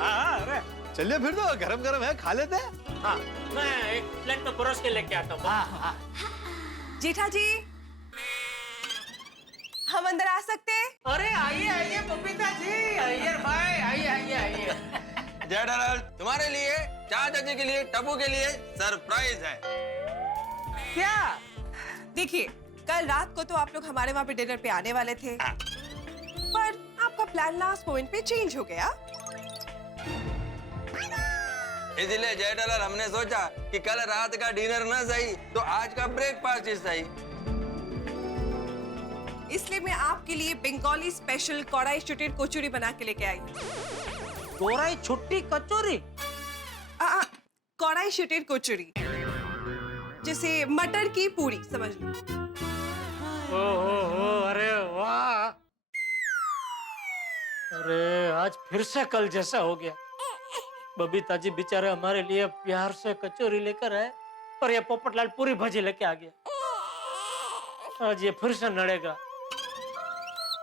हाँ, अरे चलिए फिर तो गरम गरम है, खा लेते हैं। हाँ, मैं एक प्लेट में परोस के लेके आता हूँ। जेठा जी, हम अंदर आ सकते हैं? अरे आइए आइए बबीता जी, आइए भाई, आइए आइए आइए। जेठालाल, तुम्हारे लिए, चाचा जी के लिए, टप्पू के लिए सरप्राइज है। क्या? देखिए, कल रात को तो आप लोग हमारे वहाँ पे डिनर पे आने वाले थे, पर आपका प्लान लास्ट मोमेंट पे चेंज हो गया। इसलिए जेठालाल, हमने सोचा कि कल रात का डिनर ना सही तो आज का ब्रेकफास्ट ही सही। इसलिए मैं आपके लिए बंगाली स्पेशल कढ़ाई चुटीर कचौरी बना के लेके आई। कढ़ाई छुट्टी कचौरी? कढ़ाई चुटीर कचौरी, जैसे मटर की पूरी, समझ लो। ओहो, अरे वाह, अरे आज फिर से कल जैसा हो गया। बबीता जी बेचारे हमारे लिए प्यार से कचौरी लेकर आए और ये पोपटलाल पूरी भाजी लेके आ गया। आज ये फिर से नड़ेगा।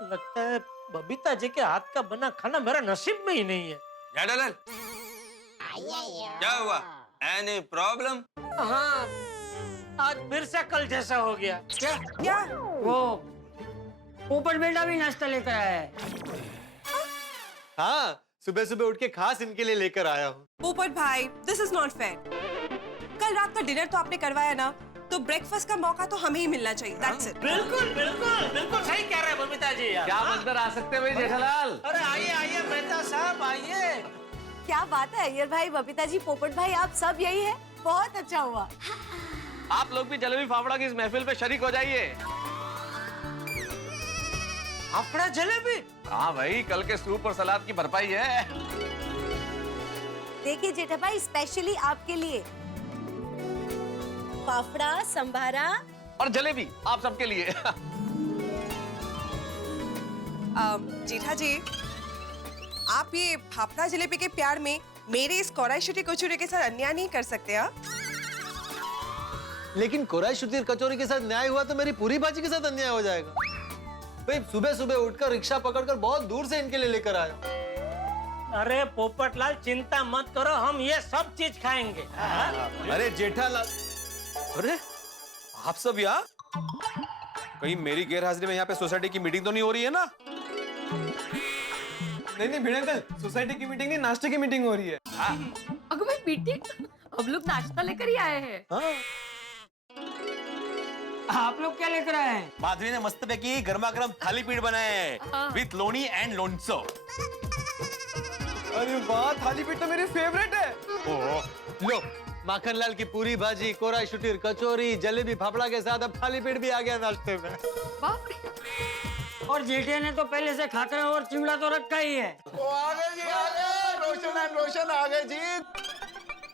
लगता है बबीता जी के हाथ का बना खाना मेरा नसीब में ही नहीं है। जेठालाल, क्या हुआ? Any problem? हाँ, आज फिर से कल जैसा हो गया। क्या? वो पोपट बेटा भी नाश्ता लेकर आया है। हाँ, सुबह सुबह उठ के खास इनके लिए लेकर आया हूँ। पोपट भाई, दिस इज नॉट फेयर। कल रात का डिनर तो आपने करवाया ना, तो ब्रेकफास्ट का मौका तो हमें ही मिलना चाहिए। That's it. बिल्कुल बिल्कुल बिल्कुल सही कह रहे हैं बबीता जी यार। क्या मंदिर आ सकते हैं भाई जेठालाल? अरे आइए आइए मेहता साहब आइए। क्या बात है अय्यर भाई, बबीता जी, पोपट भाई, आप सब यही है। बहुत अच्छा हुआ। आप लोग भी जलेबी फाफड़ा की इस महफिल पे शरीक हो जाइए। फाफड़ा जलेबी? हाँ भाई, कल के सूप और सलाद की भरपाई है। देखिए जेठा भाई, स्पेशली आपके लिए फाफड़ा, संभारा और जलेबी आप सबके लिए। जेठा जी, आप ये फाफड़ा जलेबी के प्यार में मेरे इस कोराई शुटी कचौरी के साथ अन्याय नहीं कर सकते। हाँ, लेकिन कोराई शुटी कचौरी के साथ न्याय हुआ तो मेरी पूरी भाजी के साथ अन्याय हो जाएगा। भाई सुबह सुबह उठकर रिक्शा पकड़कर बहुत दूर से इनके लिए लेकर आया। अरे पोपटलाल चिंता मत करो, हम ये सब चीज खाएंगे। अरे जेठालाल, अरे आप सब यहाँ? कहीं मेरी गैर हाजिरी में यहाँ पे सोसाइटी की मीटिंग तो नहीं हो रही है ना? नहीं भिड़े अंकल, सोसाइटी की मीटिंग नहीं, नाश्ते की मीटिंग हो रही है। अगर भाई मीटिंग, हम लोग नाश्ता लेकर ही आए हैं। आप लोग क्या लेकर आए हैं? माधवी ने मस्त पैकी गर्मा गर्म थाली पीठ बनाए हैं विथ लोनी एंड लोनसो। अरे वाह, थाली पीठ तो मेरी फेवरेट है। लो, माखनलाल की पूरी भाजी, कोराई शुटी कचौरी, जलेबी फाफड़ा के साथ अब थाली पीठ भी आ गया नाश्ते में। और जेठे ने तो पहले से खाकरा और चिवड़ा तो रखा ही है। आ गए जी, आ गए। रोशन एंड रोशन आ गए जी।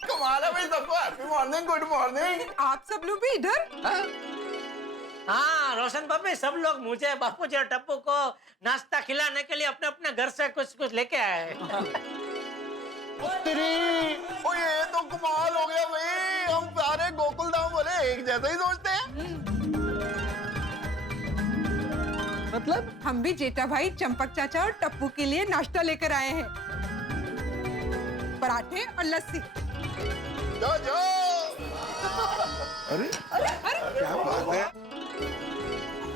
कमाल है भाई सबको। Happy morning, good morning. आप सब लोग भी इधर? हाँ रोशन पापी, सब लोग मुझे, बापू जी और टप्पू को नाश्ता खिलाने के लिए अपने अपने घर से कुछ कुछ लेके आए हैं। ओ ये तो कमाल हो गया भाई। हम सारे गोकुल धाम वाले एक जैसा ही सोचते हैं। मतलब हम भी जेठा भाई, चंपक चाचा और टप्पू के लिए नाश्ता लेकर आए हैं। पराठे और लस्सी। जो जो। अरे क्या बात है?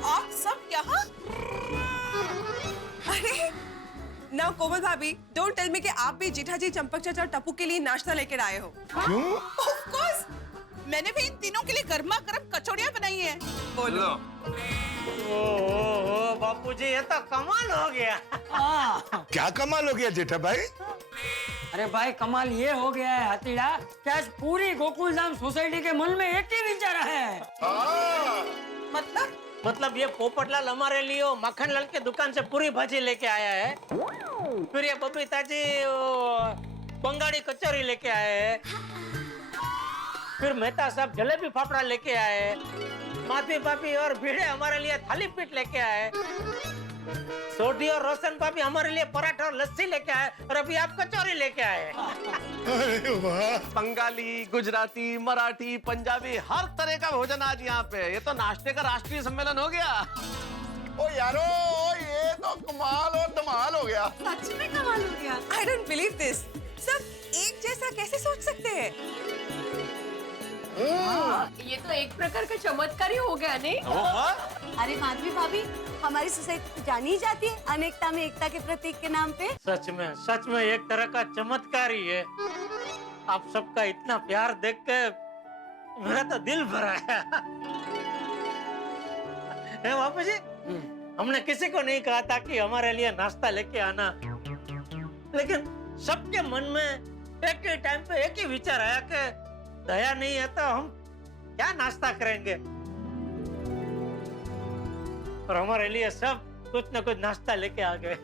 आप सब यहाँ? अरे ना कोमल भाभी, डोंट टेल मी कि आप भी जेठा जी, चंपक चाचा और टप्पू के लिए नाश्ता लेकर आए हो। क्यों? Of course, मैंने भी इन तीनों के लिए गर्मा गर्म कचौड़ियाँ बनाई हैं। बोलो। ओ बापू जी, ये तो कमाल हो गया। क्या कमाल हो गया जेठा भाई? अरे भाई, कमाल ये हो गया है हतीड़ा कि आज पूरी गोकुलधाम सोसाइटी के मन में एक ही विचार है। मतलब ये पोपटलाल हमारे लिए मक्खनलाल के दुकान से पूरी भाजी लेके आया है, फिर ये बबीता जी बंगाड़ी कचौरी लेके आए हैं, फिर मेहता साहब जलेबी फाफड़ा लेके आए, माधवी भाभी और भिड़े हमारे लिए थाली पीठ लेके आए, सोडी और रोशन भाभी हमारे लिए पराठा और लस्सी लेके आए, और अभी आप कचौरी लेके आए। अरे वाह। बंगाली, गुजराती, मराठी, पंजाबी, हर तरह का भोजन आज यहाँ पे। ये तो नाश्ते का राष्ट्रीय सम्मेलन हो गया। ओ यारो, ये तो कमाल और धमाल हो गया। सच में कमाल हो गया। I don't believe this. सब एक जैसा कैसे सोच सकते हैं? ये तो एक प्रकार का चमत्कार ही हो गया नहीं? अरे माधवी भाभी, हमारी सोसाइटी जानी ही जाती है अनेकता में एकता के प्रतीक के नाम पे। सच में एक तरह का चमत्कार ही है। आप सबका इतना प्यार देख के मेरा तो दिल भरा है। बापू जी, हमने किसी को नहीं कहा था कि हमारे लिए नाश्ता लेके आना, लेकिन सबके मन में एक ही टाइम पे एक ही विचार आया कि दया नहीं है तो हम क्या नाश्ता करेंगे, और हमारे लिए सब कुछ न कुछ नाश्ता लेके आ गए।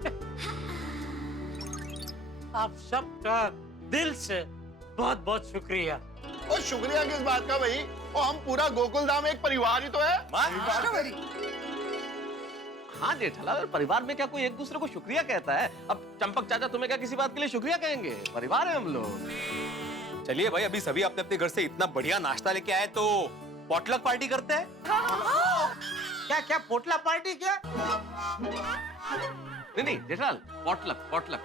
आप सबका दिल से बहुत बहुत शुक्रिया। और शुक्रिया किस बात का भाई? और हम पूरा गोकुल धाम एक परिवार ही तो है। हाँ जेठालाल, परिवार में क्या कोई एक दूसरे को शुक्रिया कहता है? अब चंपक चाचा तुम्हें क्या किसी बात के लिए शुक्रिया कहेंगे? परिवार है हम लोग। चलिए भाई, अभी सभी अपने अपने घर से इतना बढ़िया नाश्ता लेके आए तो पॉटलक पार्टी करते हैं। क्या पोटला पार्टी क्या? नहीं जेठालाल, पॉटलक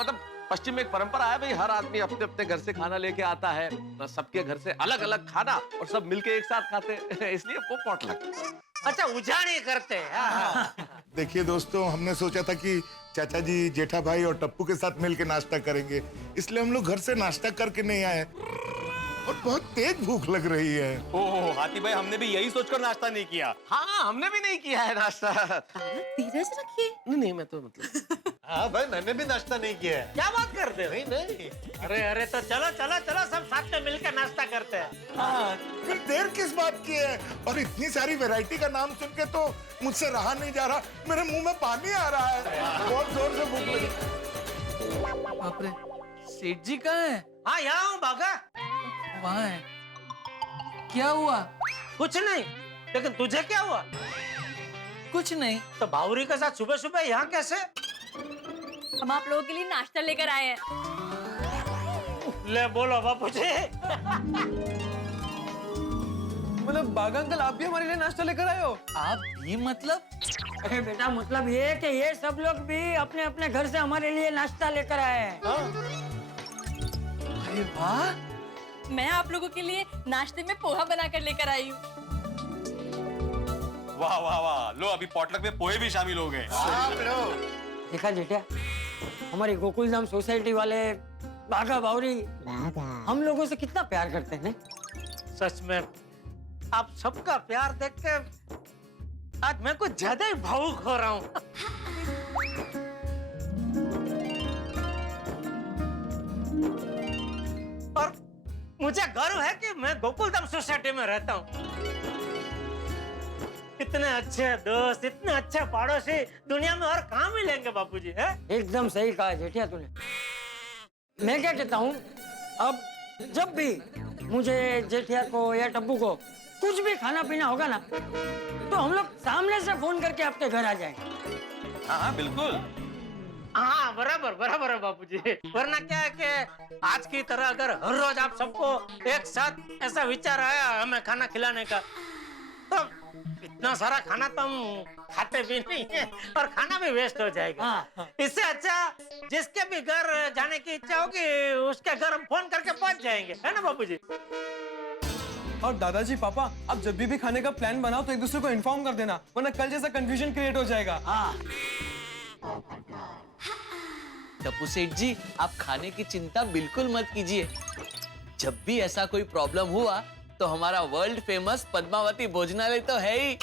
मतलब पश्चिम में एक परंपरा है भाई, हर आदमी अपने अपने घर से खाना लेके आता है, सबके घर से अलग अलग खाना और सब मिलके एक साथ खाते हैं, इसलिए वो पॉटलक। अच्छा उजाड़ी करते हैं। हाँ। देखिए दोस्तों, हमने सोचा था कि चाचा जी, जेठा भाई और टप्पू के साथ मिलके नाश्ता करेंगे, इसलिए हम लोग घर से नाश्ता करके नहीं आए और बहुत तेज भूख लग रही है। ओह हाथी भाई, हमने भी यही सोचकर नाश्ता नहीं किया। हाँ, हमने भी नहीं किया है नाश्ता। धीरज रखिए। नहीं, मैं तो मतलब हाँ भाई, मैंने भी नाश्ता नहीं किया है। क्या बात करते हो? नहीं नहीं। अरे अरे, तो चलो चलो चलो, सब साथ में मिलकर नाश्ता करते हैं। हाँ, फिर देर किस बात की है? और इतनी सारी वैरायटी का नाम सुन के तो मुझसे रहा नहीं जा रहा, मेरे मुंह में पानी आ रहा है, बहुत जोर से भूख लगी। बाप रे, सेठ जी कहाँ है? हाँ यहाँ हूँ भागा। वहाँ है। क्या हुआ? कुछ नहीं, लेकिन तुझे क्या हुआ? कुछ नहीं। तो बावरी के साथ सुबह सुबह यहाँ कैसे? हम आप लोगों के लिए नाश्ता लेकर आए हैं। ले बोलो बापू जी। मतलब बागा अंकल, आप भी हमारे लिए नाश्ता लेकर आए हो? आप भी मतलब? अरे बेटा, मतलब ये है कि ये सब लोग भी अपने अपने घर से हमारे लिए नाश्ता लेकर आए हैं। अरे वाह, मैं आप लोगों के लिए नाश्ते में पोहा बनाकर लेकर आई हूँ। वाह वाह वाह, लो अभी पॉटलक में पोहे भी शामिल हो गए। देखा जेठिया, हमारी गोकुलधाम सोसाइटी वाले बागा बावरी हम लोगों से कितना प्यार करते हैं। सच में आप सबका प्यार देख के आज मैं कुछ ज्यादा ही भावुक हो रहा हूँ। और मुझे गर्व है कि मैं गोकुलधाम सोसाइटी में रहता हूँ। इतने अच्छे दोस्त, इतने अच्छे पड़ोसी दुनिया में और कहाँ मिलेंगे बापूजी? है एकदम सही कहा जेठिया तूने। मैं क्या कहता हूँ, अब जब भी मुझे जेठिया को या टप्पू को कुछ भी खाना पीना होगा ना, तो हम लोग सामने से फोन करके आपके घर आ जाएंगे। हाँ हाँ बिल्कुल। हाँ बराबर बराबर है बापूजी। वरना क्या है कि आज की तरह अगर हर रोज आप सबको एक साथ ऐसा विचार आया हमें खाना खिलाने का, तो इतना सारा खाना तो हम खाते भी नहीं है और खाना भी वेस्ट हो जाएगा। हाँ। इससे अच्छा जिसके भी घर जाने की इच्छा होगी उसके घर हम फोन करके पहुंच जाएंगे, है ना बापूजी? और दादाजी, पापा, आप जब भी खाने का प्लान बनाओ तो एक दूसरे को इन्फॉर्म कर देना, वरना कल जैसा कंफ्यूजन क्रिएट हो जाएगा। हाँ। टप्पू सेठ जी, आप खाने की चिंता बिल्कुल मत कीजिए। जब भी ऐसा कोई प्रॉब्लम हुआ तो हमारा वर्ल्ड फेमस पद्मावती भोजनालय तो है ही।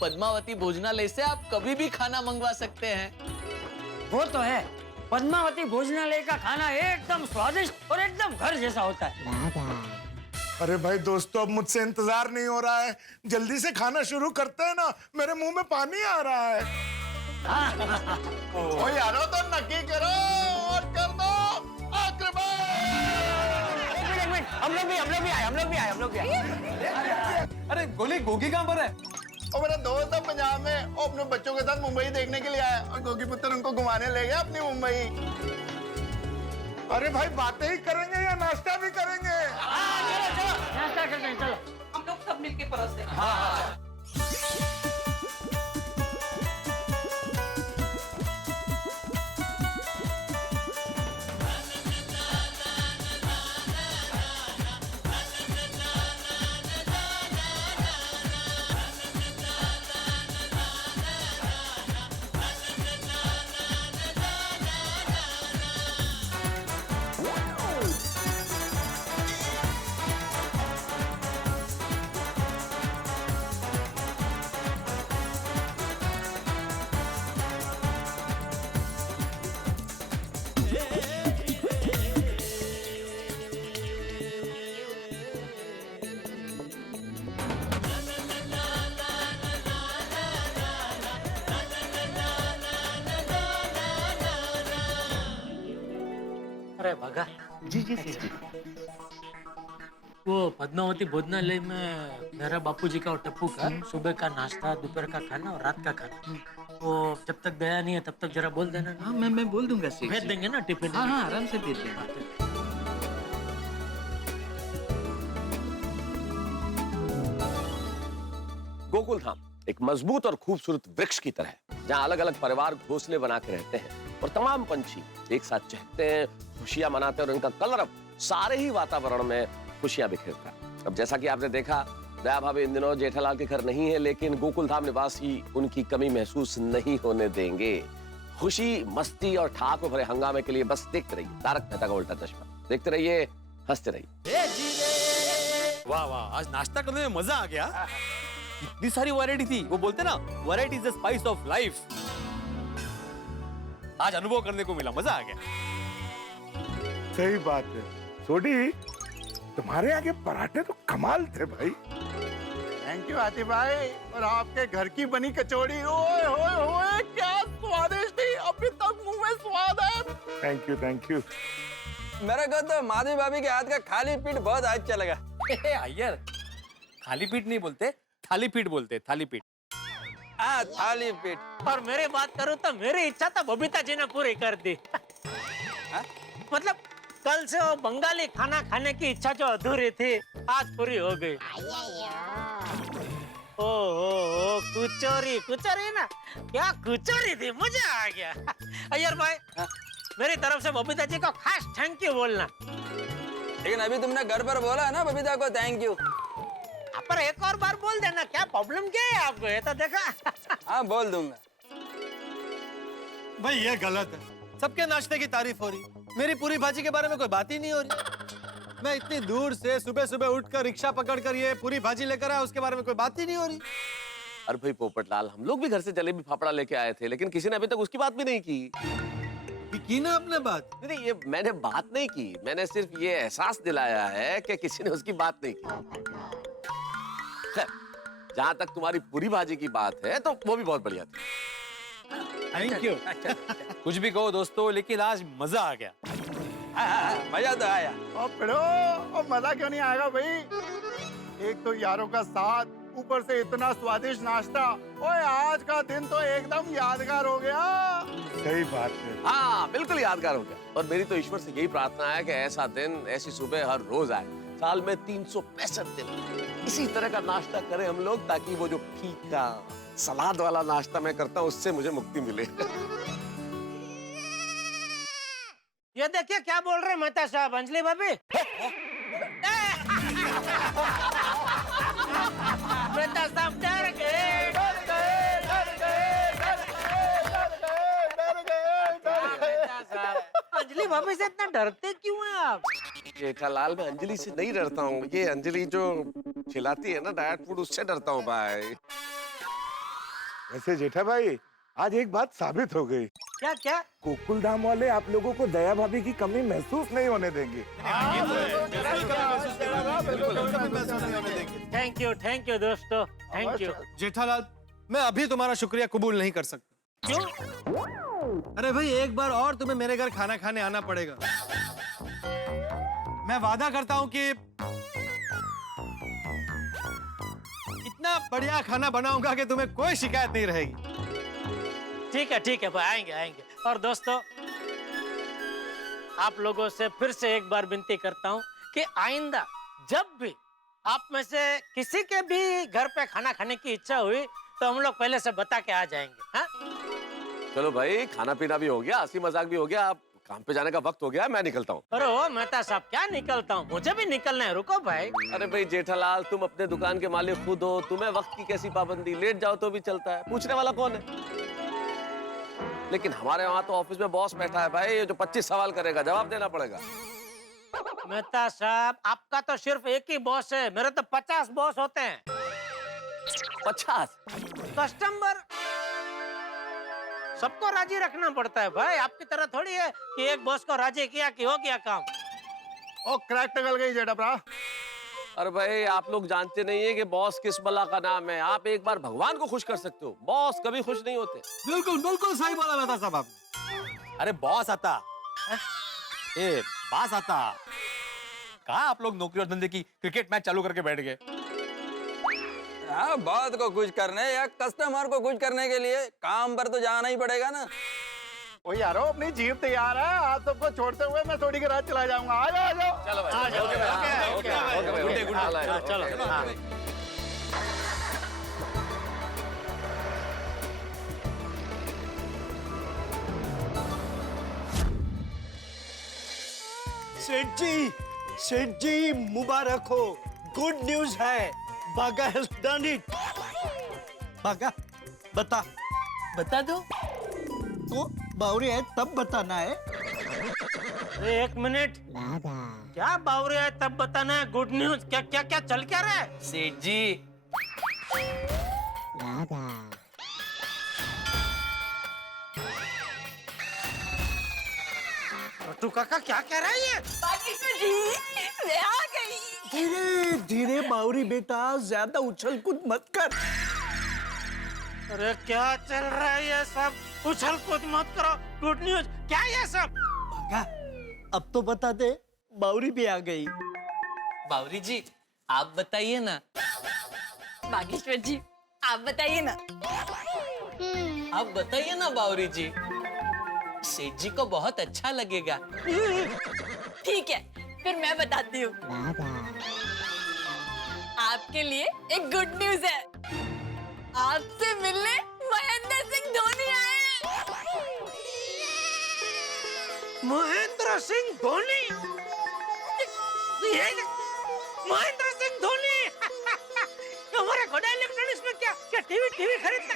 पद्मावती भोजनालय से आप कभी भी खाना मंगवा सकते हैं। वो तो है, पद्मावती भोजनालय का खाना एकदम स्वादिष्ट और एकदम घर जैसा होता है। अरे भाई दोस्तों, अब मुझसे इंतजार नहीं हो रहा है, जल्दी से खाना शुरू करते हैं ना, मेरे मुंह में पानी आ रहा है। ओ यारो, तो नक्की करो और कर दो हम लोग भी आए। अरे गोली, गोगी कहाँ पर है? और मेरा दोस्त है पंजाब में, वो अपने बच्चों के साथ मुंबई देखने के लिए आया और गोगी पुत्र उनको घुमाने ले गया अपनी मुंबई। अरे भाई, बातें ही करेंगे या नाश्ता भी करेंगे? चलो नाश्ता करते हैं, चलो। हम लोग सब मिलके परोसते हैं। अरे भगा जी जी सेठ जी। वो पद्मावती भोजनालय में मेरा बापूजी का और टप्पू का सुबह का नाश्ता, दोपहर का खाना और रात का खाना, वो जब तक गया नहीं है तब तक जरा बोल देना। हाँ, मैं बोल दूंगा सेठ भेज जी। देंगे ना टिफिन। हाँ हाँ, आराम से भेज देंगे। गोकुलधाम एक मजबूत और खूबसूरत वृक्ष की तरह है, जहाँ अलग अलग परिवार घोंसले बना के रहते हैं। और तमाम पंछी एक साथ चहकते हैं, खुशियां मनाते हैं और उनका कलरव सारे ही वातावरण में खुशियां बिखेरता है। अब जैसा कि आपने देखा, दया भाभी इन दिनों जेठालाल के घर नहीं है, लेकिन गोकुल धाम निवासी उनकी कमी महसूस नहीं होने देंगे। खुशी, मस्ती और ठाक भरे हंगामे के लिए बस देखते रहिए तारक मेहता का उल्टा चश्मा। देखते रहिए, हंसते रहिए। वाह वाह, आज नाश्ता करने में मजा आ गया। इतनी सारी वैरायटी थी, वो बोलते ना, variety is the spice of life. आज अनुभव करने को मिला, मजा आ गया। सही बात है सोडी, तुम्हारे यहाँ के पराठे तो कमाल थे भाई। थैंक यू आतिफ भाई। और आपके घर की बनी कचौड़ी, ओए होए होए क्या स्वादिष्ट थी, अभी तक मुंह में स्वाद है। Thank you, thank you. मेरे को तो माधवी भाभी के हाथ का खाली पीठ बहुत अच्छा लगा। अय्यर, खाली पीठ नहीं बोलते, थाली पीठ बोलते, थाली पीठ। हाँ, थाली पीठ। और मेरी बात करूं तो मेरी इच्छा तो बबीता जी ने पूरी कर दी। मतलब कल से वो बंगाली खाना खाने की इच्छा जो अधूरी थी, आज पूरी हो गई। ओ कुचोरी, कुचोरी ना, क्या कुचोरी थी, मजा आ गया। अय्यर भाई, मेरी तरफ से बबीता जी को खास थैंक यू बोलना। लेकिन अभी तुमने घर पर बोला ना बबीता को थैंक यू। पर एक और बार बोल देना, क्या प्रॉब्लम क्या है आपको, ये तो देखा। हाँ, बोल दूंगा। भाई ये गलत है, सबके नाश्ते की तारीफ हो रही, मेरी पूरी भाजी के बारे में कोई बात ही नहीं हो रही। मैं इतनी दूर से सुबह सुबह उठकर रिक्शा पकड़कर ये पूरी भाजी लेकर आया, उसके बारे में कोई बात ही नहीं हो रही। अरे भाई पोपटलाल, हम लोग भी घर से जलेबी फाफड़ा लेके आए थे, लेकिन किसी ने अभी तक उसकी बात भी नहीं की। की ना आपने बात? नहीं, ये मैंने बात नहीं की, मैंने सिर्फ ये एहसास दिलाया है कि किसी ने उसकी बात नहीं की। जहां तक तुम्हारी पूरी भाजी की बात है, तो वो भी बहुत बढ़िया थी। Thank you. कुछ भी कहो दोस्तों, लेकिन आज मजा आ गया। मजा तो आया। और फिरो, और मजा क्यों नहीं आएगा भाई? एक तो यारों का साथ, ऊपर से इतना स्वादिष्ट नाश्ता। ओए आज का दिन तो एकदम यादगार हो गया। सही बात है। हाँ, बिल्कुल यादगार हो गया। और मेरी तो ईश्वर से यही प्रार्थना है कि ऐसा दिन, ऐसी सुबह हर रोज आए। साल में 365 दिन इसी तरह का नाश्ता करें हम लोग, ताकि वो जो फीका सलाद वाला नाश्ता मैं करता हूँ, उससे मुझे मुक्ति मिले। ये देखिए क्या बोल रहे मेहता साहब, अंजलि भाभी। मेहता साहब डर गए। अंजलि भाभी से इतना डरते क्यों हैं आप? जेठालाल, मैं अंजलि से नहीं डरता हूँ, ये अंजलि जो खिलाती है ना डाइट फूड, उससे डरता हूँ भाई। वैसे जेठा भाई, आज एक बात साबित हो गई। क्या क्या? गोकुल धाम वाले आप लोगों को दया भाभी की कमी महसूस नहीं होने देंगे। थैंक यू दोस्तों, थैंक यू। जेठालाल, मैं अभी तुम्हारा शुक्रिया कबूल नहीं कर सकता। क्यों? अरे भाई, एक बार और तुम्हें मेरे घर खाना खाने आना पड़ेगा। मैं वादा करता हूँ कि इतना बढ़िया खाना बनाऊंगा कि तुम्हें कोई शिकायत नहीं रहेगी। ठीक है भाई, आएंगे आएंगे। और दोस्तों, आप लोगों से फिर से एक बार विनती करता हूँ कि आइंदा जब भी आप में से किसी के भी घर पे खाना खाने की इच्छा हुई, तो हम लोग पहले से बता के आ जाएंगे। हाँ? चलो भाई, खाना पीना भी हो गया, हंसी मजाक भी हो गया, अब काम पे जाने का वक्त हो गया, मैं निकलता हूँ। अरे ओ मेहता साहब, क्या निकलता हूँ, मुझे भी निकलना है, रुको भाई। अरे भाई जेठालाल, तुम अपने दुकान के मालिक खुद हो, तुम्हें वक्त की कैसी पाबंदी, लेट जाओ तो भी चलता है, पूछने वाला कौन है? लेकिन हमारे वहाँ तो ऑफिस में बॉस बैठा है भाई, जो 25 सवाल करेगा, जवाब देना पड़ेगा। मेहता साहब, आपका तो सिर्फ एक ही बॉस है, मेरे तो 50 बॉस होते हैं। 50? कस्टमर सबको राजी रखना पड़ता है भाई, आपकी तरह थोड़ी है कि एक बॉस को राजी किया कि हो गया काम। ओ क्रैक टकल गई जेठा भरा। अरे भाई, आप लोग जानते नहीं है कि बॉस किस बला का नाम है। आप एक बार भगवान को खुश कर सकते हो, बॉस कभी खुश नहीं होते। बिल्कुल बिल्कुल सही बोला मेहता साहब आपने। अरे बॉस आता, ए बास आता। कहा आप लोग नौकरी और धंधे की क्रिकेट मैच चालू करके बैठ गए? हाँ, बात को कुछ करने या कस्टमर को कुछ करने के लिए काम पर तो जाना ही पड़ेगा ना। ओ यारो, अपनी जीप तैयार है, आप सबको छोड़ते हुए मैं थोड़ी के रात चला जाऊंगा। आ जाओ, आ जाओ। चलो भाई, आ जाओ, ओके भाई, ओके भाई, ओके भाई, गुड डे, गुड डे। चलो हाँ। सेठ जी मुबारक हो, गुड न्यूज है, बागा हैज डन इट। बागा बता बता दो। तो बावरी है तब बताना है। अरे एक मिनट, क्या बावरे है तब बताना है? गुड न्यूज क्या क्या क्या चल क्या रहा है? सेठ जी छोटू काका क्या कह रहा है ये? बागेश्वर जी, मैं आ गई। धीरे धीरे बावरी बेटा, ज्यादा उछल कूद मत कर। अरे क्या चल रहा है ये सब? उछल कूद मत करो। गुड न्यूज क्या है ये सब? बागा अब तो बता दे, बावरी भी आ गई। बावरी जी आप बताइए ना। बागेश्वर जी, आप बताइए ना। आप बताइए ना बावरी जी, सेठ जी को बहुत अच्छा लगेगा। ठीक है, फिर मैं बताती हूँ। आपके लिए एक गुड न्यूज है। आपसे मिलने महेंद्र सिंह धोनी आए हैं। महेंद्र सिंह धोनी? महेंद्र सिंह धोनी हमारे घोड़ा इलेक्ट्रॉनिक्स में क्या क्या टीवी खरीदना?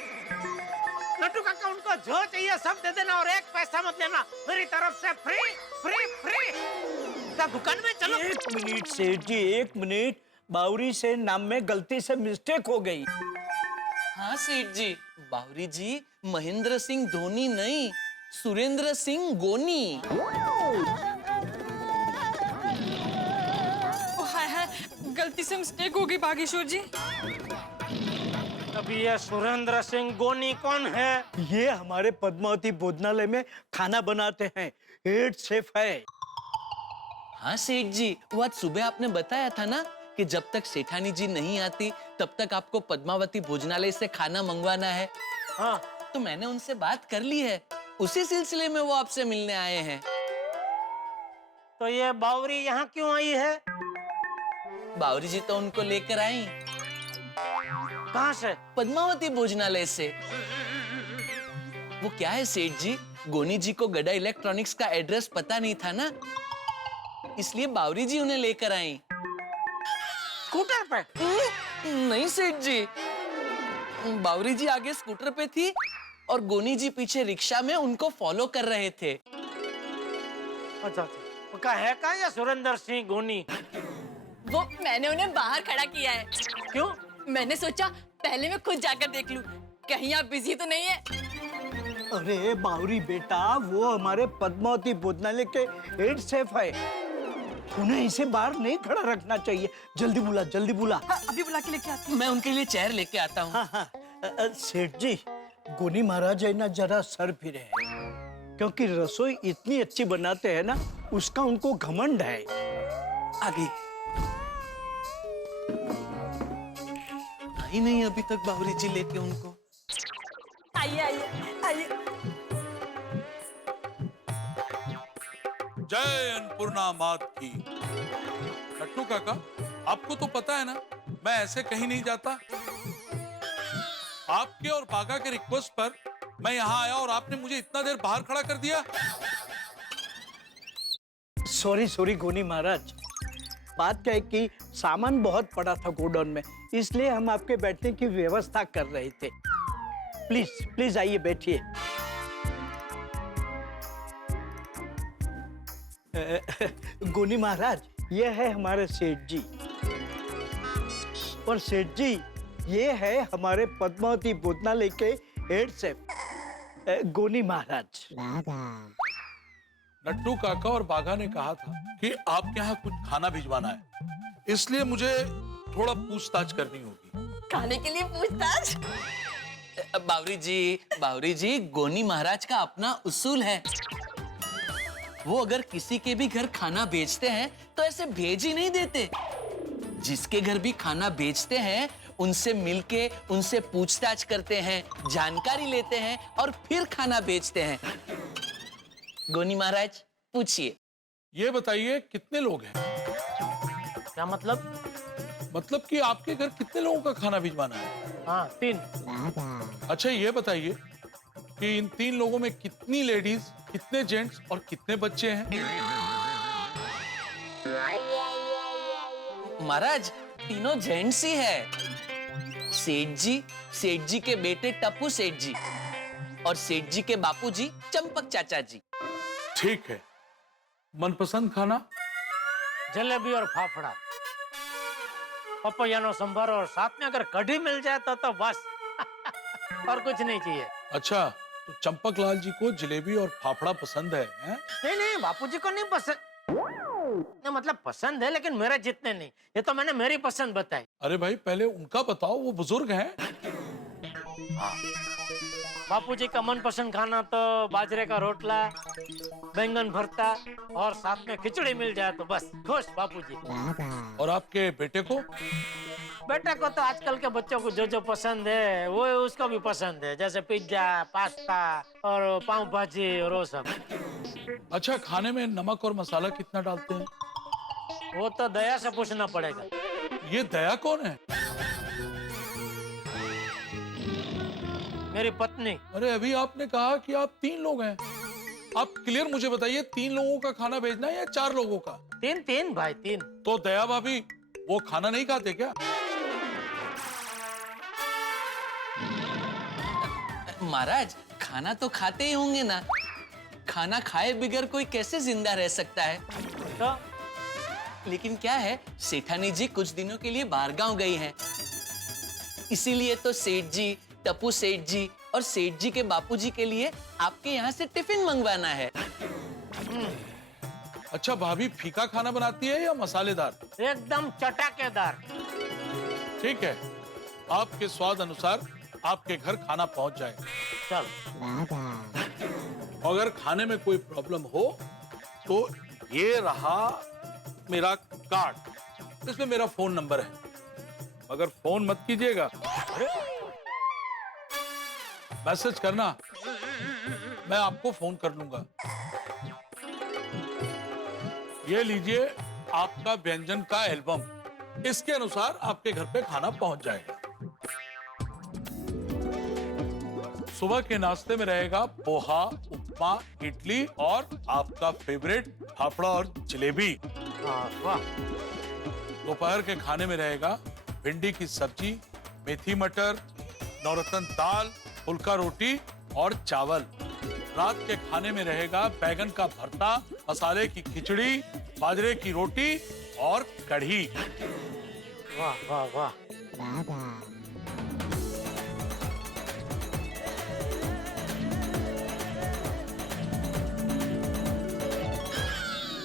नट्टू काका उनको जो चाहिए सब दे देना और एक पैसा मत लेना, मेरी तरफ से फ्री फ्री फ्री। क्या दुकान में चलो। एक मिनट सेठ जी, एक मिनट, बावरी से नाम में गलती से मिस्टेक हो गई। हाँ सेठ जी, बावरी जी महेंद्र सिंह धोनी नहीं, सुरेंद्र सिंह गोनी। हाय गलती से मिस्टेक हो गई बागेश्वर जी। अभी ये सुरेंद्र सिंह गोनी कौन है? ये हमारे पद्मावती भोजनालय में खाना बनाते हैं, हेड शेफ है। हाँ सेठ जी, वो आज सुबह आपने बताया था ना कि जब तक सेठानी जी नहीं आती तब तक आपको पद्मावती भोजनालय से खाना मंगवाना है। हाँ, तो मैंने उनसे बात कर ली है, उसी सिलसिले में वो आपसे मिलने आए हैं। तो ये बावरी यहाँ क्यों आई है? बावरी जी तो उनको लेकर आई। कहाँ से? पद्मावती भोजनालय से। वो क्या है सेठ जी, गोनी जी को गड़ा इलेक्ट्रॉनिक्स का एड्रेस पता नहीं था ना, इसलिए बावरी जी उन्हें लेकर आई। स्कूटर पे? नहीं सेठ जी, बावरी जी आगे स्कूटर पे थी और गोनी जी पीछे रिक्शा में उनको फॉलो कर रहे थे। अच्छा, उसका है कहाँ ये सुरेंद्र सिंह गोनी? वो मैंने उन्हें बाहर खड़ा किया है। क्यों? मैंने सोचा पहले मैं खुद जाकर देख लूं, कहीं आप बिजी तो नहीं है। अरे बावरी बेटा, वो हमारे पद्मावती भोजनालय के हेड शेफ है, उन्हें इसे बाहर नहीं खड़ा रखना चाहिए। जल्दी बुला, जल्दी बुला। हाँ, अभी बुला के लेके आती हूँ। मैं उनके लिए चेयर लेके आता हूँ। हाँ, सेठ जी, गोनी महाराज है ना, जरा सर फिरे है, क्योंकि रसोई इतनी अच्छी बनाते हैं ना, उसका उनको घमंड है। आगे आई नहीं अभी तक बावरी जी लेके उनको। आइए आइए आइए। जय अन्नपूर्णा मात की। लट्टू काका, आपको तो पता है ना, मैं ऐसे कहीं नहीं जाता। आपके और बागा के रिक्वेस्ट पर मैं यहाँ आया और आपने मुझे इतना देर बाहर खड़ा कर दिया। सॉरी गोनी महाराज, बात क्या है कि सामान बहुत पड़ा था गोडाउन में, इसलिए हम आपके बैठने की व्यवस्था कर रहे थे। प्लीज प्लीज आइए, बैठिए। गोनी महाराज, ये है हमारे सेठ जी, और सेठ जी ये है हमारे पद्मावती भोजनालय के हेड शेफ गोनी महाराज। लट्टू काका और बागा ने कहा था कि आपके यहाँ कुछ खाना भिजवाना है, इसलिए मुझे थोड़ा पूछताछ करनी होगी। खाने के लिए पूछताछ? बावरी जी, गोनी महाराज का अपना उसूल है। वो अगर किसी के भी घर खाना बेचते हैं तो ऐसे भेज ही नहीं देते। जिसके घर भी खाना बेचते हैं उनसे मिलके उनसे पूछताछ करते हैं, जानकारी लेते हैं और फिर खाना बेचते हैं। गोनी महाराज पूछिए। ये बताइए कितने लोग हैं? क्या मतलब? मतलब कि आपके घर कितने लोगों का खाना भिजवाना है? हाँ, 3। अच्छा ये बताइए कि इन 3 लोगों में कितनी लेडीज, कितने जेंट्स और कितने बच्चे हैं? महाराज तीनों जेंट्स ही है। सेठ जी के बेटे टप्पू सेठ जी और सेठ जी के बापूजी चंपक चाचा जी। ठीक है, मनपसंद खाना? जलेबी और फाफड़ा, पपैया नो संभारो और साथ में अगर कढ़ी मिल जाए तो बस और कुछ नहीं चाहिए। अच्छा, तो चंपक लाल जी को जलेबी और फाफड़ा पसंद है, हैं? नहीं नहीं, बापूजी को नहीं पसंद। नहीं, मतलब पसंद है लेकिन मेरे जितने नहीं। ये तो मैंने मेरी पसंद बताई। अरे भाई पहले उनका बताओ, वो बुजुर्ग हैं। बापूजी का मनपसंद खाना तो बाजरे का रोटला, बैंगन भरता और साथ में खिचड़ी मिल जाए तो बस खुश बापूजी। और आपके बेटे को? बेटे को तो आजकल के बच्चों को जो जो पसंद है वो उसको भी पसंद है, जैसे पिज्जा, पास्ता और पाव भाजी और वो सब। अच्छा, खाने में नमक और मसाला कितना डालते हैं? वो तो दया से पूछना पड़ेगा। ये दया कौन है? मेरी पत्नी। अरे अभी आपने कहा कि आप 3 लोग हैं। आप क्लियर मुझे बताइए, 3 लोगों का खाना भेजना है या 4 लोगों का? 3 भाई 3। तो दया भाभी वो खाना नहीं खाते क्या? महाराज खाना तो खाते ही होंगे ना। खाना खाए बगैर कोई कैसे जिंदा रह सकता है? तो? लेकिन क्या है, सेठानी जी कुछ दिनों के लिए बाहर गांव गई हैं। इसीलिए तो सेठ जी, टप्पू सेठ जी और सेठ जी के बापूजी के लिए आपके यहाँ से टिफिन मंगवाना है। अच्छा, भाभी फीका खाना बनाती है या मसालेदार? एकदम चटाकेदार। ठीक है, आपके स्वाद अनुसार आपके घर खाना पहुंच जाएगा। चल। अगर खाने में कोई प्रॉब्लम हो तो ये रहा मेरा कार्ड, इसमें मेरा फोन नंबर है। मगर फोन मत कीजिएगा, मैसेज करना, मैं आपको फोन कर लूंगा। ये लीजिए आपका व्यंजन का एल्बम, इसके अनुसार आपके घर पे खाना पहुंच जाएगा। सुबह के नाश्ते में रहेगा पोहा, उपमा, इडली और आपका फेवरेट फाफड़ा और जलेबी। दोपहर के खाने में रहेगा भिंडी की सब्जी, मेथी मटर, नवरत्न दाल, फुल्का रोटी और चावल। रात के खाने में रहेगा बैगन का भरता, मसाले की खिचड़ी, बाजरे की रोटी और कढ़ी। वाह वाह वाह।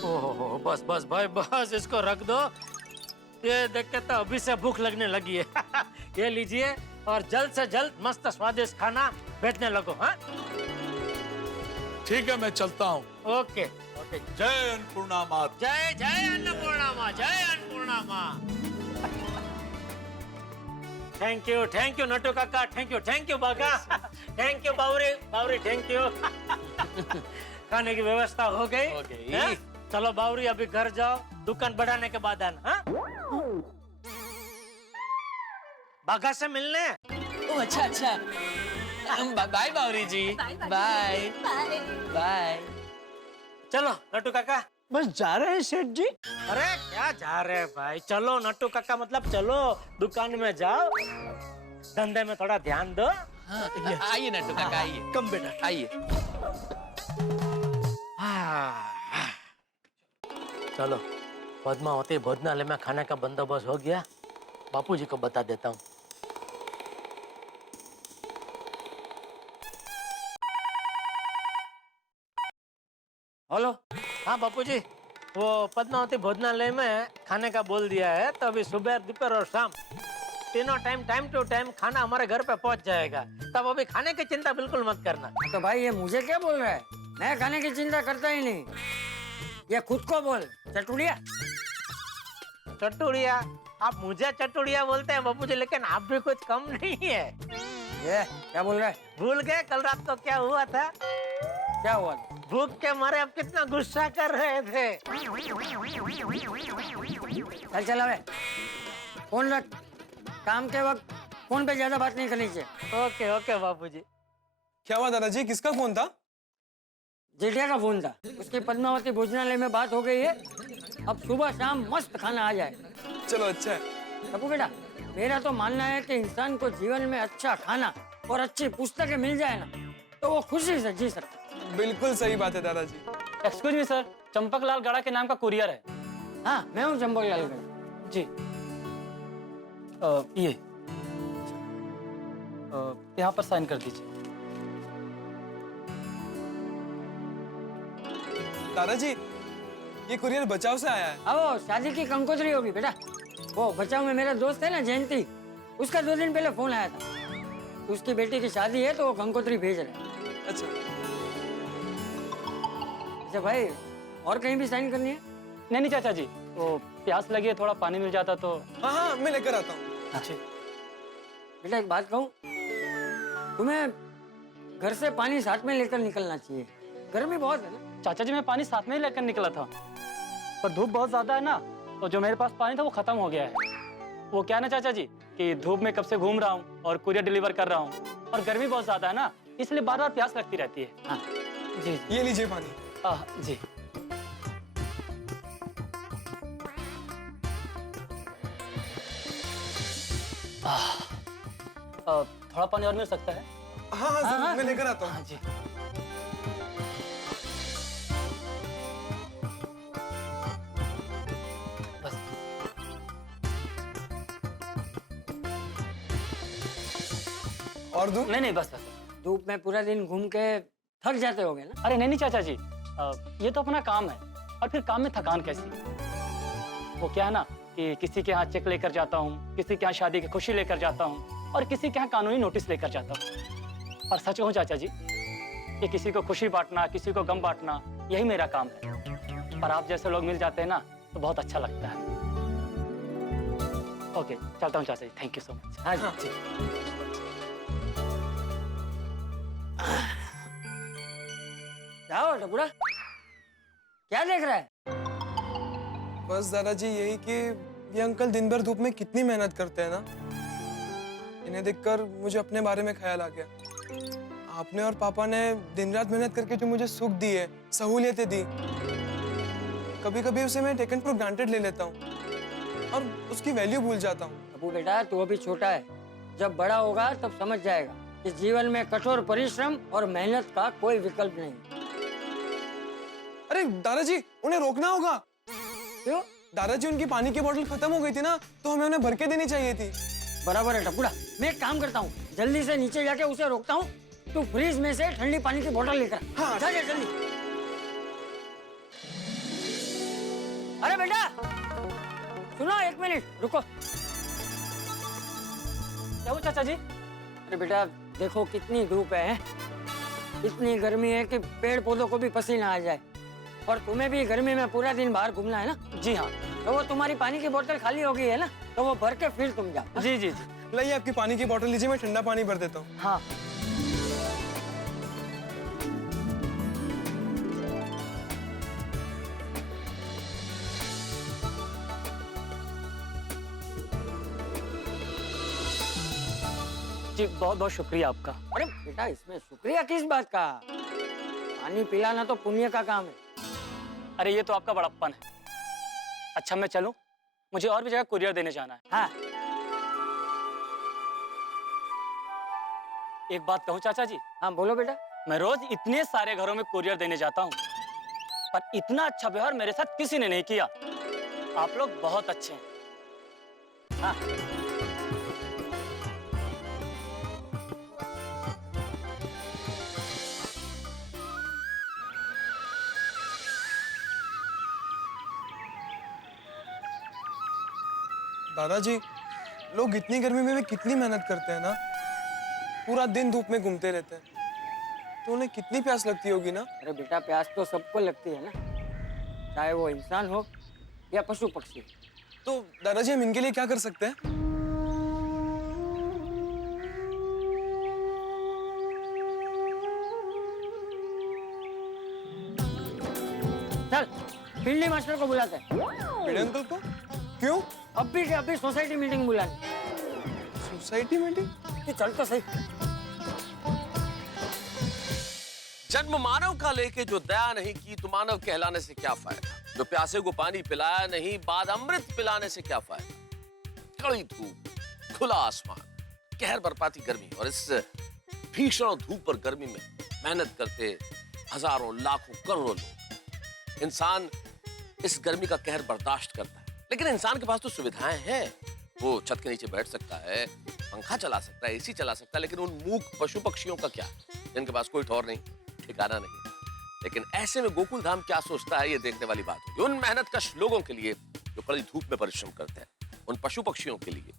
ओहो, बस बस भाई बस, इसको रख दो। ये देख के तो अभी से भूख लगने लगी है। ये लीजिए और जल्द से जल्द मस्त स्वादिष्ट खाना भेजने लगो। हाँ, ठीक है, मैं चलता हूँ। Okay okay. जय अन्नपूर्णा माँ। जय जय अन्नपूर्णा माँ, जय अन्नपूर्णा माँ। थैंक यू नटू काका, thank you Baga, thank you Bawri Bawri, thank you. खाने की व्यवस्था हो गई। हाँ? चलो बावरी अभी घर जाओ, दुकान बढ़ाने के बाद आना। हाँ? बागा से मिलने। ओह अच्छा अच्छा, बाय बावरी जी, बाय बाय। चलो नट्टू काका। बस जा रहे हैं सेठ जी? अरे क्या जा रहे हैं भाई, चलो नट्टू काका, मतलब चलो दुकान में जाओ, धंधे में थोड़ा ध्यान दो। हाँ, आइए नट्टू काका, आइए। कम बेटा, आइए। चलो, पद्मावती भोजनालय में खाने का बंदोबस्त हो गया, बापूजी को बता देता हूँ। हेलो, हाँ बापूजी, वो पद्मावती भोजनालय में खाने का बोल दिया है, तो अभी सुबह, दोपहर और शाम तीनों टाइम टू टाइम खाना हमारे घर पे पहुंच जाएगा। तब अभी खाने की चिंता बिल्कुल मत करना। तो भाई ये मुझे क्या बोल रहा है? मैं खाने की चिंता करता ही नहीं। ये खुद को बोल, चटुड़िया। चटुड़िया? आप मुझे चटुड़िया बोलते हैं बापूजी, लेकिन आप भी कुछ कम नहीं है। ये क्या बोल रहा है? भूल गए कल रात को क्या हुआ था? क्या हुआ? भूख के मारे आप कितना गुस्सा कर रहे थे। चल अबे, फोन रख। काम के वक्त फोन पे ज्यादा बात नहीं करनी चाहिए। ओके ओके बापूजी। क्या हुआ दादाजी, किसका फोन था? जेठिया का फोन था। उसकी पद्मावती भोजनालय में बात हो गई है, अब सुबह शाम मस्त खाना आ जाए। चलो अच्छा है। टप्पू बेटा, मेरा तो मानना है कि इंसान को जीवन में अच्छा खाना और अच्छी पुस्तकें मिल जाए ना, तो वो खुशी से जी सकता है। बिल्कुल सही बात है दादाजी। एक्सक्यूज मी सर, चंपकलाल गड़ा के नाम का कुरियर है। हाँ, मैं हूँ चंपकलाल गड़ा। जी। ये यहाँ पर साइन कर दीजिए। दादाजी, ये कुरियर बचाव से आया है। अब वो शादी की कंकोत्री होगी बेटा। वो बचाव में मेरा दोस्त है ना जयंती, उसका 2 दिन पहले फोन आया था। उसकी बेटी की शादी है तो वो कंकोत्री भेज रहे हैं। अच्छा अच्छा भाई, और कहीं भी साइन करनी है? नहीं चाचा जी, वो प्यास लगी है, थोड़ा पानी मिल जाता तो। हाँ, मैं लेकर आता हूँ। अच्छा बेटा एक बात कहूँ, तुम्हें घर से पानी साथ में लेकर निकलना चाहिए, गर्मी बहुत है ना। चाचा जी, मैं पानी साथ में ही लेकर निकला था, पर धूप बहुत ज्यादा है ना, तो जो मेरे पास पानी था वो खत्म हो गया है। वो क्या ना चाचा जी कि धूप में कब से घूम रहा हूँ और कुरियर डिलीवर कर रहा हूँ, और गर्मी बहुत ज्यादा है ना, इसलिए बार बार प्यास लगती रहती है। हाँ। जी ये लीजिए पानी। जी। थोड़ा पानी और मिल सकता है? हाँ, जरूर, मैं लेकर आता हूँ। जी। बस। और दूध? नहीं बस। धूप में पूरा दिन घूम के थक जाते होगे ना? अरे नहीं चाचा जी, ये तो अपना काम है, और फिर काम में थकान कैसी? वो क्या है ना कि किसी के यहाँ चेक लेकर जाता हूँ, किसी के यहाँ शादी की खुशी लेकर जाता हूँ, और किसी के यहाँ कानूनी नोटिस लेकर जाता हूँ। और सच कहूँ चाचा जी, कि किसी को खुशी बांटना, किसी को गम बांटना, यही मेरा काम है। पर आप जैसे लोग मिल जाते हैं ना, तो बहुत अच्छा लगता है। ओके, चलता हूँ चाचा जी, थैंक यू सो मच। हाँ जी। जाओ टपुरा, क्या देख रहा है? बस दादाजी यही कि ये अंकल दिन भर धूप में कितनी मेहनत करते हैं ना, इन्हें देखकर मुझे अपने बारे में ख्याल आ गया। आपने और पापा ने दिन रात मेहनत करके जो मुझे सुख दी है, सहूलियतें दी, कभी कभी उसे मैं टेकन फॉर ग्रांटेड ले लेता हूँ और उसकी वैल्यू भूल जाता हूँ। टप्पू बेटा, तू अभी छोटा है, जब बड़ा होगा तब समझ जाएगा कि जीवन में कठोर परिश्रम और मेहनत का कोई विकल्प नहीं। अरे दादाजी, उन्हें रोकना होगा। क्यों? दादाजी, उनकी पानी की बोतल खत्म हो गई थी ना, तो हमें उन्हें भर के देनी चाहिए थी। बराबर है टपुरा, मैं एक काम करता हूँ, जल्दी से नीचे जाके उसे रोकता हूँ, तू फ्रिज में से ठंडी पानी की बोतल लेकर हाँ, जा जल्दी। अरे बेटा सुनो, 1 मिनट रुको। क्या हुआ चाचा जी? अरे बेटा देखो कितनी धूप है, इतनी गर्मी है कि पेड़ पौधों को भी पसीना आ जाए, और तुम्हें भी गर्मी में पूरा दिन बाहर घूमना है ना। जी हाँ। तो वो तुम्हारी पानी की बोतल खाली हो गई है ना, तो वो भर के फिर तुम जाओ। जी जी। लाइए आपकी पानी की बोतल लीजिए, मैं ठंडा पानी भर देता हूँ। हाँ। जी बहुत बहुत शुक्रिया आपका। अरे बेटा, इसमें शुक्रिया किस बात का? पानी पिलाना तो पुण्य का काम है। अरे ये तो आपका बड़प्पन है। अच्छा मैं चलूं? मुझे और भी जगह कुरियर देने जाना है। हाँ। एक बात कहूं चाचा जी? हाँ बोलो बेटा। मैं रोज इतने सारे घरों में कुरियर देने जाता हूं, पर इतना अच्छा व्यवहार मेरे साथ किसी ने नहीं किया। आप लोग बहुत अच्छे हैं। हाँ। दादाजी, लोग इतनी गर्मी में भी कितनी मेहनत करते हैं ना, पूरा दिन धूप में घूमते रहते हैं, तो उन्हें कितनी प्यास लगती होगी ना। अरे बेटा, प्यास तो सबको लगती है ना, चाहे वो इंसान हो या पशु पक्षी। तो दादाजी, हम इनके लिए क्या कर सकते हैं? चल बिल्ली मास्टर को बुलाते हैं। बड़े अंकल को? क्यों? अभी सोसाइटी मीटिंग बुलानी। Society meeting? ये चल तो सही। जन्म मानव का लेके जो दया नहीं की, तो मानव कहलाने से क्या फायदा? जो प्यासे को पानी पिलाया नहीं, बाद अमृत पिलाने से क्या फायदा? कड़ी धूप, खुला आसमान, कहर बरपाती गर्मी और इस भीषण धूप पर गर्मी में मेहनत करते हजारों लाखों करोड़ों लोग। इंसान इस गर्मी का कहर बर्दाश्त करता है, लेकिन इंसान के पास तो सुविधाएं हैं। वो छत के नीचे बैठ सकता है, पंखा चला सकता है, एसी चला सकता है, लेकिन उन मूक पशु पक्षियों का क्या, जिनके पास कोई ठौर नहीं, ठिकाना नहीं। लेकिन ऐसे में गोकुल धाम क्या सोचता है, ये देखने वाली बात होगी। उन मेहनतकश लोगों के लिए जो कड़ी धूप में परिश्रम करते हैं, उन पशु पक्षियों के लिए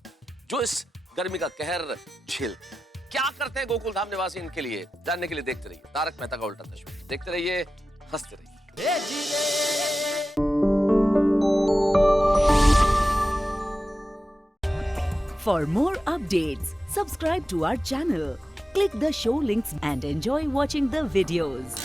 जो इस गर्मी का कहर झेलते हैं। क्या करते हैं गोकुल धाम निवासी इनके लिए, जानने के लिए देखते रहिए तारक मेहता का उल्टा चश्मा। देखते रहिए, हंसते रहिए। For more updates, subscribe to our channel, click the show links and enjoy watching the videos.